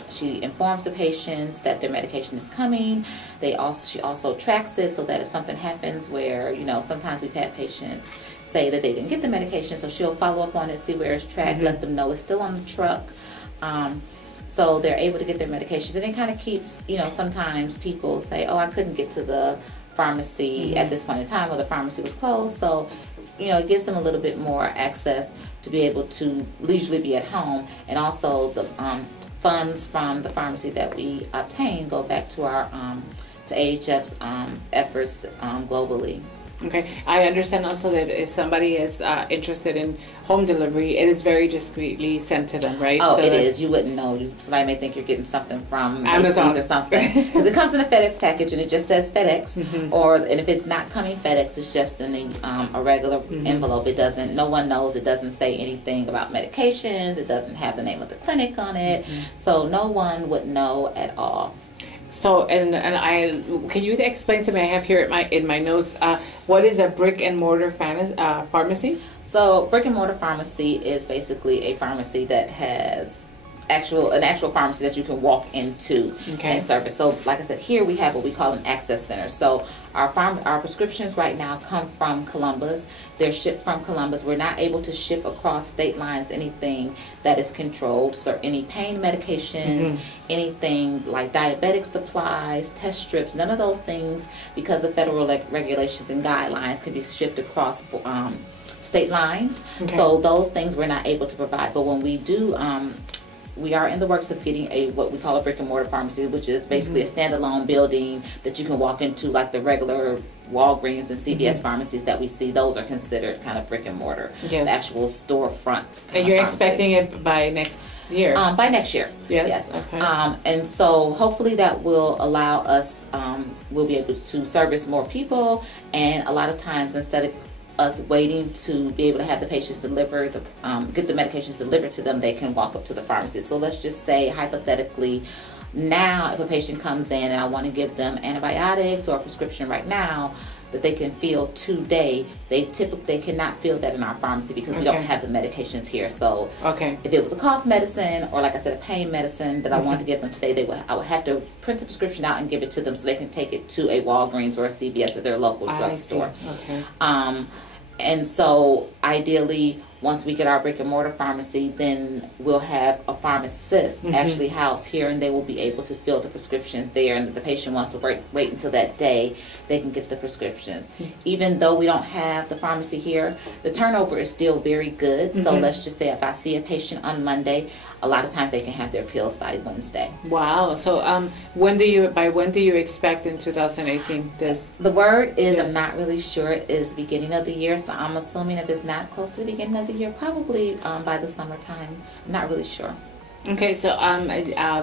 she informs the patients that their medication is coming. She also tracks it so that if something happens where, sometimes we've had patients say that they didn't get the medication, so she'll follow up on it, see where it's tracked, let them know it's still on the truck. So they're able to get their medications. And it kind of keeps, sometimes people say, oh, I couldn't get to the pharmacy at this point in time, or the pharmacy was closed. So, it gives them a little bit more access to be able to leisurely be at home. And also the funds from the pharmacy that we obtain go back to our to AHF's efforts globally. Okay, I understand also that if somebody is interested in home delivery, it is very discreetly sent to them, right? Oh, so it is. You wouldn't know. Somebody may think you're getting something from Amazon or something, because it comes in a FedEx package and it just says FedEx. And if it's not coming FedEx, it's just in a regular envelope. It doesn't. No one knows. It doesn't say anything about medications. It doesn't have the name of the clinic on it, so no one would know at all. So, can you explain to me? I have here in my notes. What is a brick and mortar pharmacy? So, brick and mortar pharmacy is basically a pharmacy that has an actual pharmacy that you can walk into and service. So, like I said, here we have what we call an access center. So, our prescriptions right now come from Columbus. They're shipped from Columbus. We're not able to ship across state lines anything that is controlled. So any pain medications, anything like diabetic supplies, test strips, none of those things, because of federal regulations and guidelines, can be shipped across state lines. So those things we're not able to provide. But when we do, we are in the works of getting what we call a brick and mortar pharmacy, which is basically a standalone building that you can walk into, like the regular Walgreens and CVS pharmacies that we see. Those are considered kind of brick and mortar, the actual storefront. And you're expecting it by next year? By next year. Yes. Okay. And so hopefully that will allow us, we'll be able to service more people, and a lot of times instead of us waiting to be able to have the patients delivered, get the medications delivered to them, they can walk up to the pharmacy. So let's just say, hypothetically, now if a patient comes in and I want to give them antibiotics or a prescription right now that they can fill today, they cannot fill that in our pharmacy because we don't have the medications here. So if it was a cough medicine or, like I said, a pain medicine that I wanted to give them today, I would have to print the prescription out and give it to them so they can take it to a Walgreens or a CVS or their local drugstore. And so ideally, once we get our brick and mortar pharmacy, then we'll have a pharmacist actually housed here, and they will be able to fill the prescriptions there. And if the patient wants to wait until that day, they can get the prescriptions. Even though we don't have the pharmacy here, the turnover is still very good. So let's just say if I see a patient on Monday, a lot of times they can have their pills by Wednesday. Wow. So when do you expect in 2018 this? The word is, I'm not really sure, is beginning of the year. So I'm assuming if it's not close to the beginning of the year, probably by the summertime. I'm not really sure. Okay, so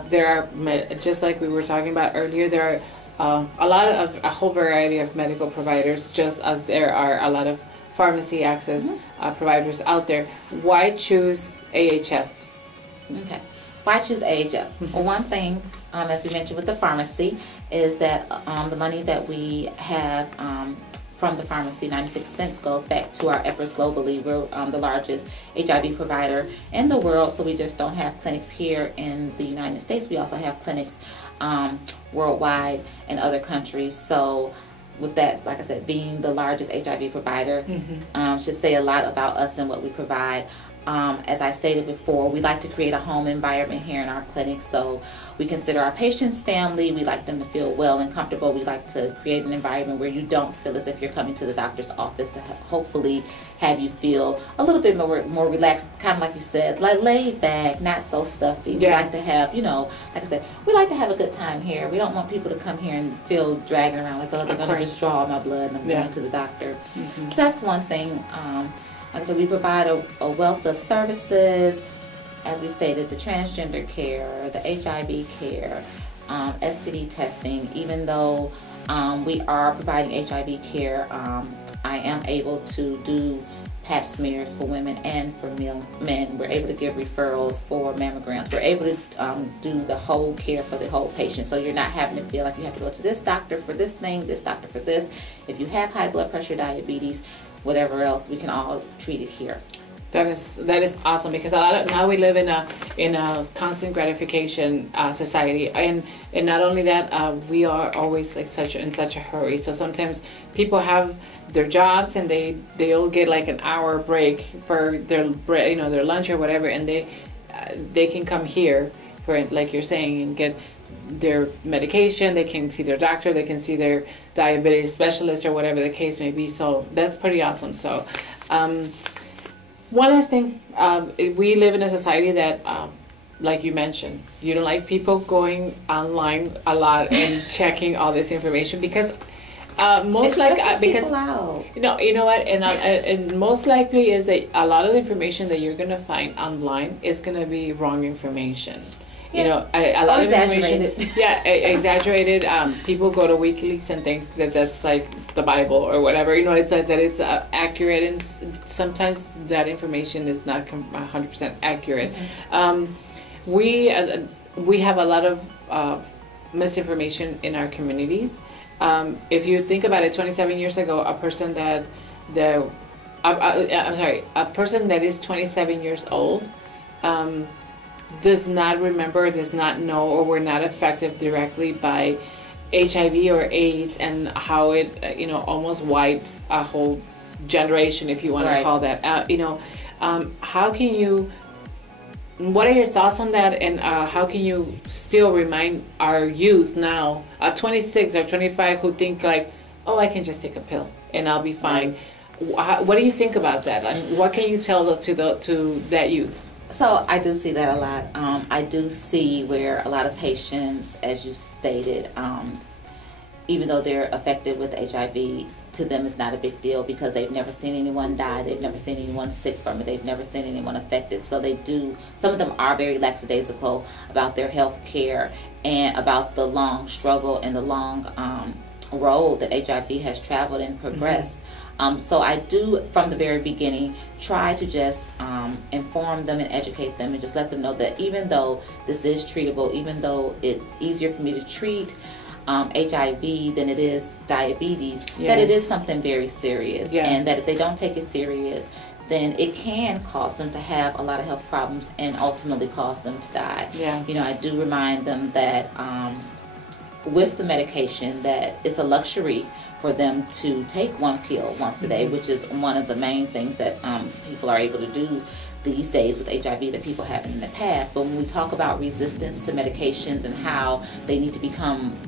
there are, just like we were talking about earlier, there are a whole variety of medical providers, just as there are a lot of pharmacy access providers out there. Why choose AHFs? Okay, why choose AHF? Well, one thing, as we mentioned with the pharmacy, is that the money that we have from the pharmacy, 96 cents, goes back to our efforts globally. We're the largest HIV provider in the world, so we just don't have clinics here in the United States. We also have clinics worldwide in other countries. So with that, like I said, being the largest HIV provider should say a lot about us and what we provide. As I stated before, we like to create a home environment here in our clinic, so we consider our patients family. We like them to feel well and comfortable. We like to create an environment where you don't feel as if you're coming to the doctor's office, to hopefully have you feel a little bit more relaxed, kind of like you said, like laid back, not so stuffy. We like to have, like I said, we like to have a good time here. We don't want people to come here and feel dragging around like, oh, they're going to just draw all my blood and I'm going to the doctor. So that's one thing. Like I said, we provide a wealth of services, as we stated, the transgender care, the HIV care, STD testing. Even though we are providing HIV care, I am able to do pap smears for women and for men. We're able to give referrals for mammograms. We're able to do the whole care for the whole patient. So you're not having to feel like you have to go to this doctor for this thing, this doctor for this. If you have high blood pressure, diabetes, whatever else, we can all treat it here. That is awesome, because now we live in a constant gratification society, and not only that, we are always like in such a hurry. So sometimes people have their jobs and they'll get like an hour break for their their lunch or whatever, and they can come here for, like you're saying, and get their medication. They can see their doctor, they can see their diabetes specialist, or whatever the case may be. So that's pretty awesome. So one last thing, we live in a society that like you mentioned, you don't like people going online a lot and checking all this information, because most likely, because you know what, and most likely is that a lot of the information that you're gonna find online is gonna be wrong information. You know, a lot of information. Exaggerated. People go to WikiLeaks and think that that's like the Bible or whatever. You know, it's like that it's accurate, and sometimes that information is not 100% accurate. We have a lot of misinformation in our communities. If you think about it, 27 years ago, a person that is 27 years old does not remember, does not know, or were not affected directly by HIV or AIDS, and how it almost wipes a whole generation, if you want to call that. How can you? What are your thoughts on that, and how can you still remind our youth now, at 26 or 25, who think like, oh, I can just take a pill and I'll be fine? What do you think about that? And what can you tell to that youth? So I do see that a lot. I do see where a lot of patients, as you stated, even though they're affected with HIV, to them it's not a big deal, because they've never seen anyone die, they've never seen anyone sick from it, they've never seen anyone affected. So some of them are very lackadaisical about their health care and about the long struggle and the long road that HIV has traveled and progressed. So I do, from the very beginning, try to just inform them and educate them, and just let them know that even though this is treatable, even though it's easier for me to treat HIV than it is diabetes, that it is something very serious, and that if they don't take it serious, then it can cause them to have a lot of health problems and ultimately cause them to die. I do remind them that with the medication, that it's a luxury for them to take one pill once a day, which is one of the main things that people are able to do these days with HIV that people haven't in the past. But when we talk about resistance to medications and how they need to be compliant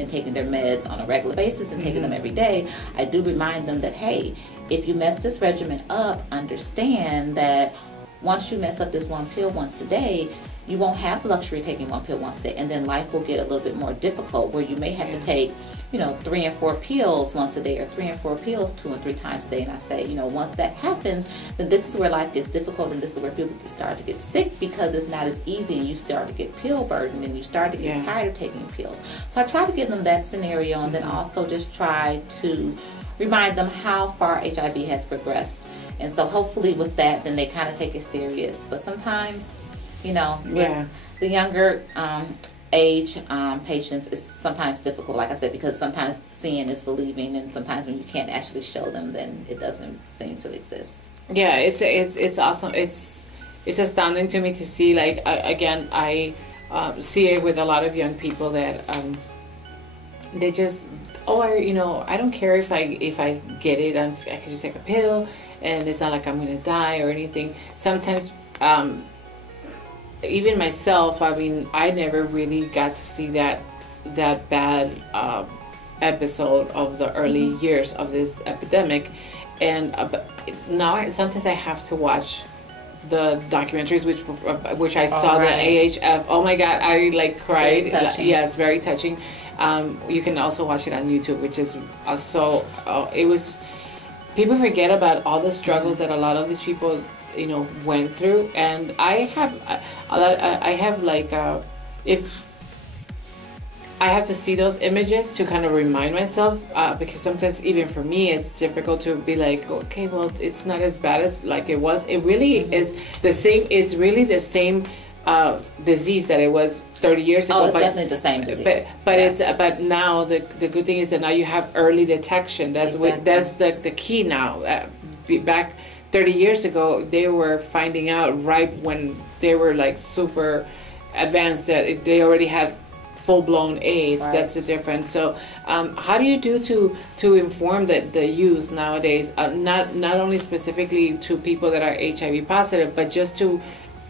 and taking their meds on a regular basis and taking them every day, I do remind them that, hey, if you mess this regimen up, understand that once you mess up this one pill once a day, you won't have the luxury of taking one pill once a day, and then life will get a little bit more difficult where you may have to take 3 and 4 pills once a day, or 3 and 4 pills 2 and 3 times a day. And I say, once that happens, then this is where life gets difficult, and this is where people start to get sick, because it's not as easy, and you start to get pill burden, and you start to get tired of taking pills. So I try to give them that scenario, and then also just try to remind them how far HIV has progressed. And so hopefully with that, then they kind of take it serious. But sometimes, with the younger age patients, it's sometimes difficult, like I said, because sometimes seeing is believing, and sometimes when you can't actually show them, then it doesn't seem to exist. Yeah, it's awesome. It's astounding to me to see, like, I see it with a lot of young people that they just, I don't care if I get it, I can just take a pill, and it's not like I'm gonna die or anything. Sometimes even myself, I never really got to see that bad episode of the early years of this epidemic, and now sometimes I have to watch the documentaries, which I saw, the AHF. Oh my God, I cried. Yes, very touching. You can also watch it on YouTube, which is also it was. People forget about all the struggles that a lot of these people went through, and if I have to see those images to kind of remind myself, because sometimes even for me it's difficult to be like, okay, well, it's not as bad as like it was. It really is the same. It's really the same disease that it was 30 years ago. Oh, it's definitely the same disease. But now the good thing is that now you have early detection. That's the key now. Back 30 years ago, they were finding out right when they were like super advanced, that they already had full-blown AIDS. Right. That's the difference. So how do you do to inform the youth nowadays, not only specifically to people that are HIV positive, but just to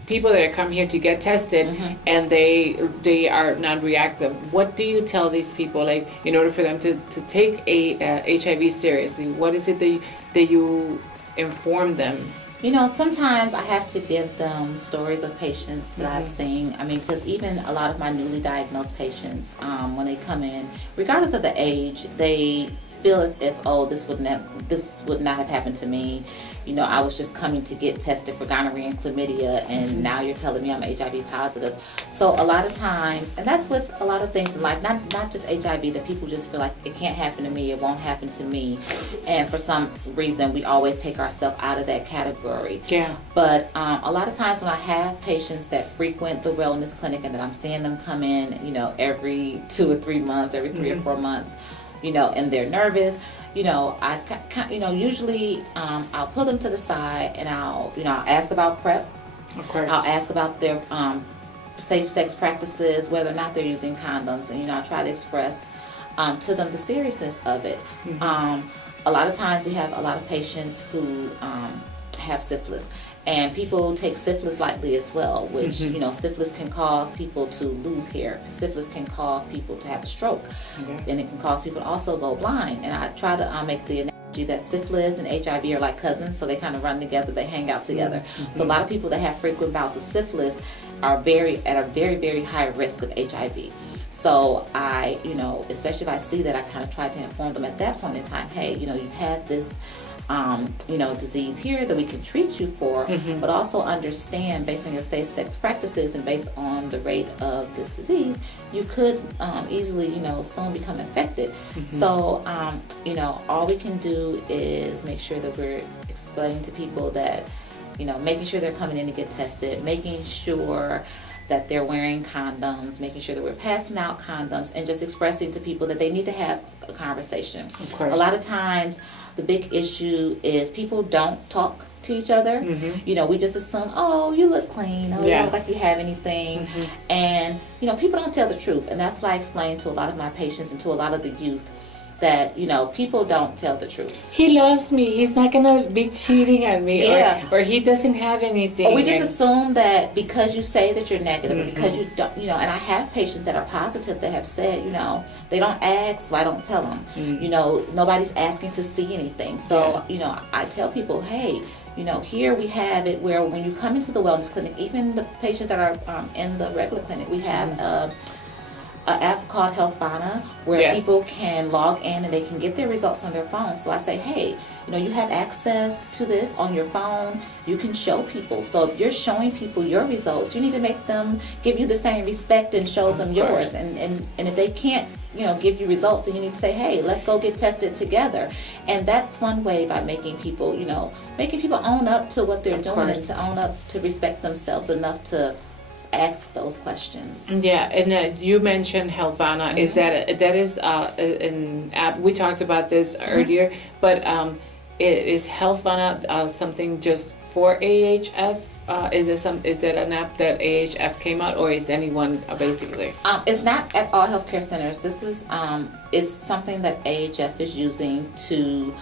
people that come here to get tested, and they are non-reactive? What do you tell these people, like, in order for them to take HIV seriously? What is it that you inform them? Sometimes I have to give them stories of patients that I've seen. Because even a lot of my newly diagnosed patients, when they come in, regardless of the age, they feel as if, this would not have happened to me. I was just coming to get tested for gonorrhea and chlamydia, and now you're telling me I'm HIV positive. So a lot of times, and that's with a lot of things in life, not just HIV, that people just feel like it can't happen to me, it won't happen to me. And for some reason, we always take ourselves out of that category. Yeah. But a lot of times when I have patients that frequent the wellness clinic, and that I'm seeing them come in, every 2 or 3 months, every 3 or 4 months, and they're nervous, usually I'll pull them to the side, and I'll ask about PrEP. Of course. I'll ask about their safe sex practices, whether or not they're using condoms, and I'll try to express to them the seriousness of it. A lot of times we have a lot of patients who have syphilis. And people take syphilis lightly as well, which, syphilis can cause people to lose hair. Syphilis can cause people to have a stroke. And it can cause people to also go blind. And I try to make the analogy that syphilis and HIV are like cousins, so they kind of run together, they hang out together. So a lot of people that have frequent bouts of syphilis are at a very, very high risk of HIV. So I, especially if I see that, I kind of try to inform them at that point in time, hey, you've had this disease here that we can treat you for, but also understand, based on your safe sex practices and based on the rate of this disease, you could easily, soon become infected. So, all we can do is make sure that we're explaining to people that, making sure they're coming in to get tested, making sure that they're wearing condoms, making sure that we're passing out condoms, and just expressing to people that they need to have a conversation. Of course. A lot of times, the big issue is people don't talk to each other. We just assume, you look clean, you don't look like you have anything. And, people don't tell the truth. And that's what I explain to a lot of my patients and to a lot of the youth. that, you know, people don't tell the truth. He loves me. He's not going to be cheating on me. Yeah. Or he doesn't have anything. Or we just assume that because you say that you're negative, or because you don't, you know, and I have patients that are positive that have said, you know, they don't ask, so I don't tell them. You know, nobody's asking to see anything. So, you know, I tell people, hey, you know, here we have it where when you come into the wellness clinic, even the patients that are in the regular clinic, we have an app called HealthVana where people can log in and they can get their results on their phone. So I say, hey, you know, you have access to this on your phone. You can show people. So if you're showing people your results, you need to make them give you the same respect and show them yours. And if they can't, you know, give you results, then you need to say, hey, let's go get tested together. And that's one way, by making people, you know, making people own up to what they're doing and to own up to respect themselves enough to ask those questions. Yeah, and you mentioned HealthVana. Is that is an app? We talked about this earlier, but is HealthVana something just for AHF? Is it an app that AHF came out, or is anyone basically? It's not at all healthcare centers. This is it's something that AHF is using to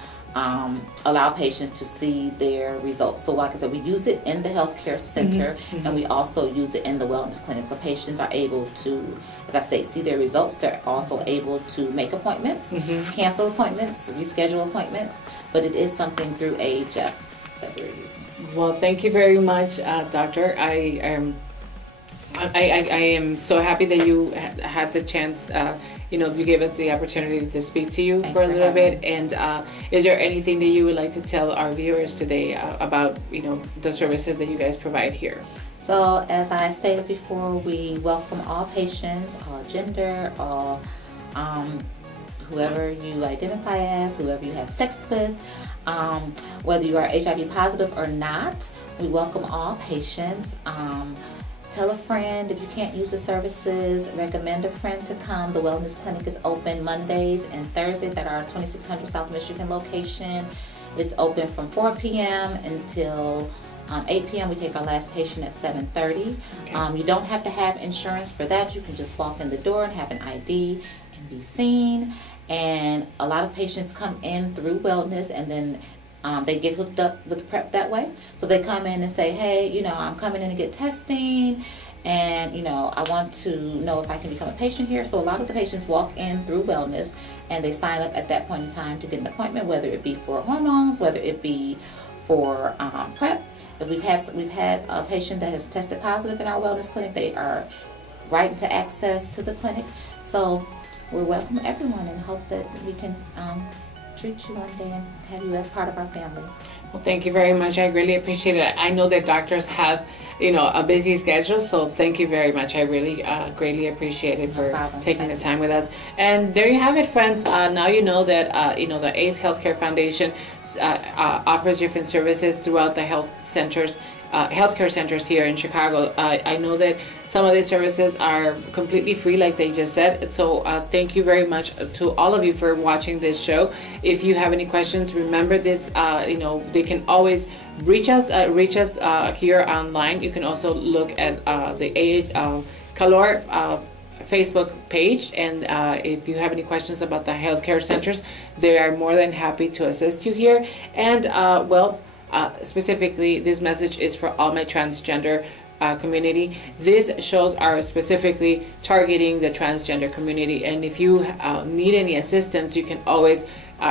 allow patients to see their results. So like I said, we use it in the healthcare center, and we also use it in the wellness clinic. So patients are able to, as I say, see their results. They're also able to make appointments, cancel appointments, reschedule appointments, but it is something through AHF that we're using. Well, thank you very much, Doctor. I am so happy that you had the chance, you know, you gave us the opportunity to speak to you for a little bit. And is there anything that you would like to tell our viewers today about, you know, the services that you guys provide here? So as I stated before, we welcome all patients, all gender, all whoever you identify as, whoever you have sex with, whether you are HIV positive or not. We welcome all patients. Tell a friend if you can't use the services. Recommend a friend to come. The wellness clinic is open Mondays and Thursdays at our 2600 South Michigan location. It's open from 4 p.m. until 8 p.m. We take our last patient at 7:30. Okay. You don't have to have insurance for that. You can just walk in the door and have an ID and be seen. And a lot of patients come in through wellness, and then they get hooked up with PrEP that way. So they come in and say, hey, you know, I'm coming in to get testing, and, you know, I want to know if I can become a patient here. So a lot of the patients walk in through wellness, and they sign up at that point in time to get an appointment, whether it be for hormones, whether it be for PrEP. If we've had a patient that has tested positive in our wellness clinic, they are right into access to the clinic. So we welcome everyone and hope that we can treat you one day and have you as part of our family. Well, thank you very much. I really appreciate it. I know that doctors have, you know, a busy schedule, so thank you very much. I really greatly appreciate it for taking the time with us. And there you have it, friends. Now you know that you know, the ACE Healthcare Foundation offers different services throughout the health centers. Healthcare centers here in Chicago. I know that some of these services are completely free, like they just said. So thank you very much to all of you for watching this show. If you have any questions, remember this. You know, they can always reach us here online. You can also look at the Calor Facebook page, and if you have any questions about the healthcare centers, they are more than happy to assist you here. And specifically, this message is for all my transgender community. These shows are specifically targeting the transgender community, and if you need any assistance, you can always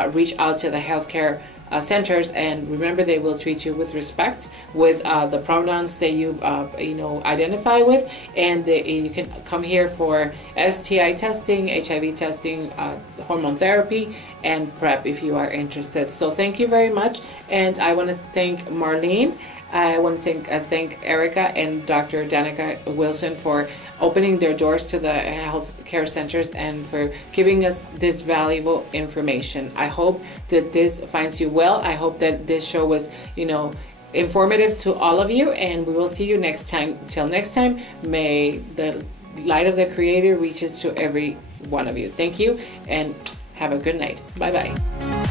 reach out to the healthcare centers, and remember, they will treat you with respect, with the pronouns that you you know, identify with, and you can come here for STI testing, HIV testing, hormone therapy, and PrEP if you are interested. So thank you very much, and I want to thank Marlene. I want to thank Erica and Dr. Danica Wilson for opening their doors to the health care centers and for giving us this valuable information. I hope that this finds you well. I hope that this show was, you know, informative to all of you, and we will see you next time. Till next time, may the light of the Creator reaches to every one of you. Thank you, and have a good night. Bye-bye.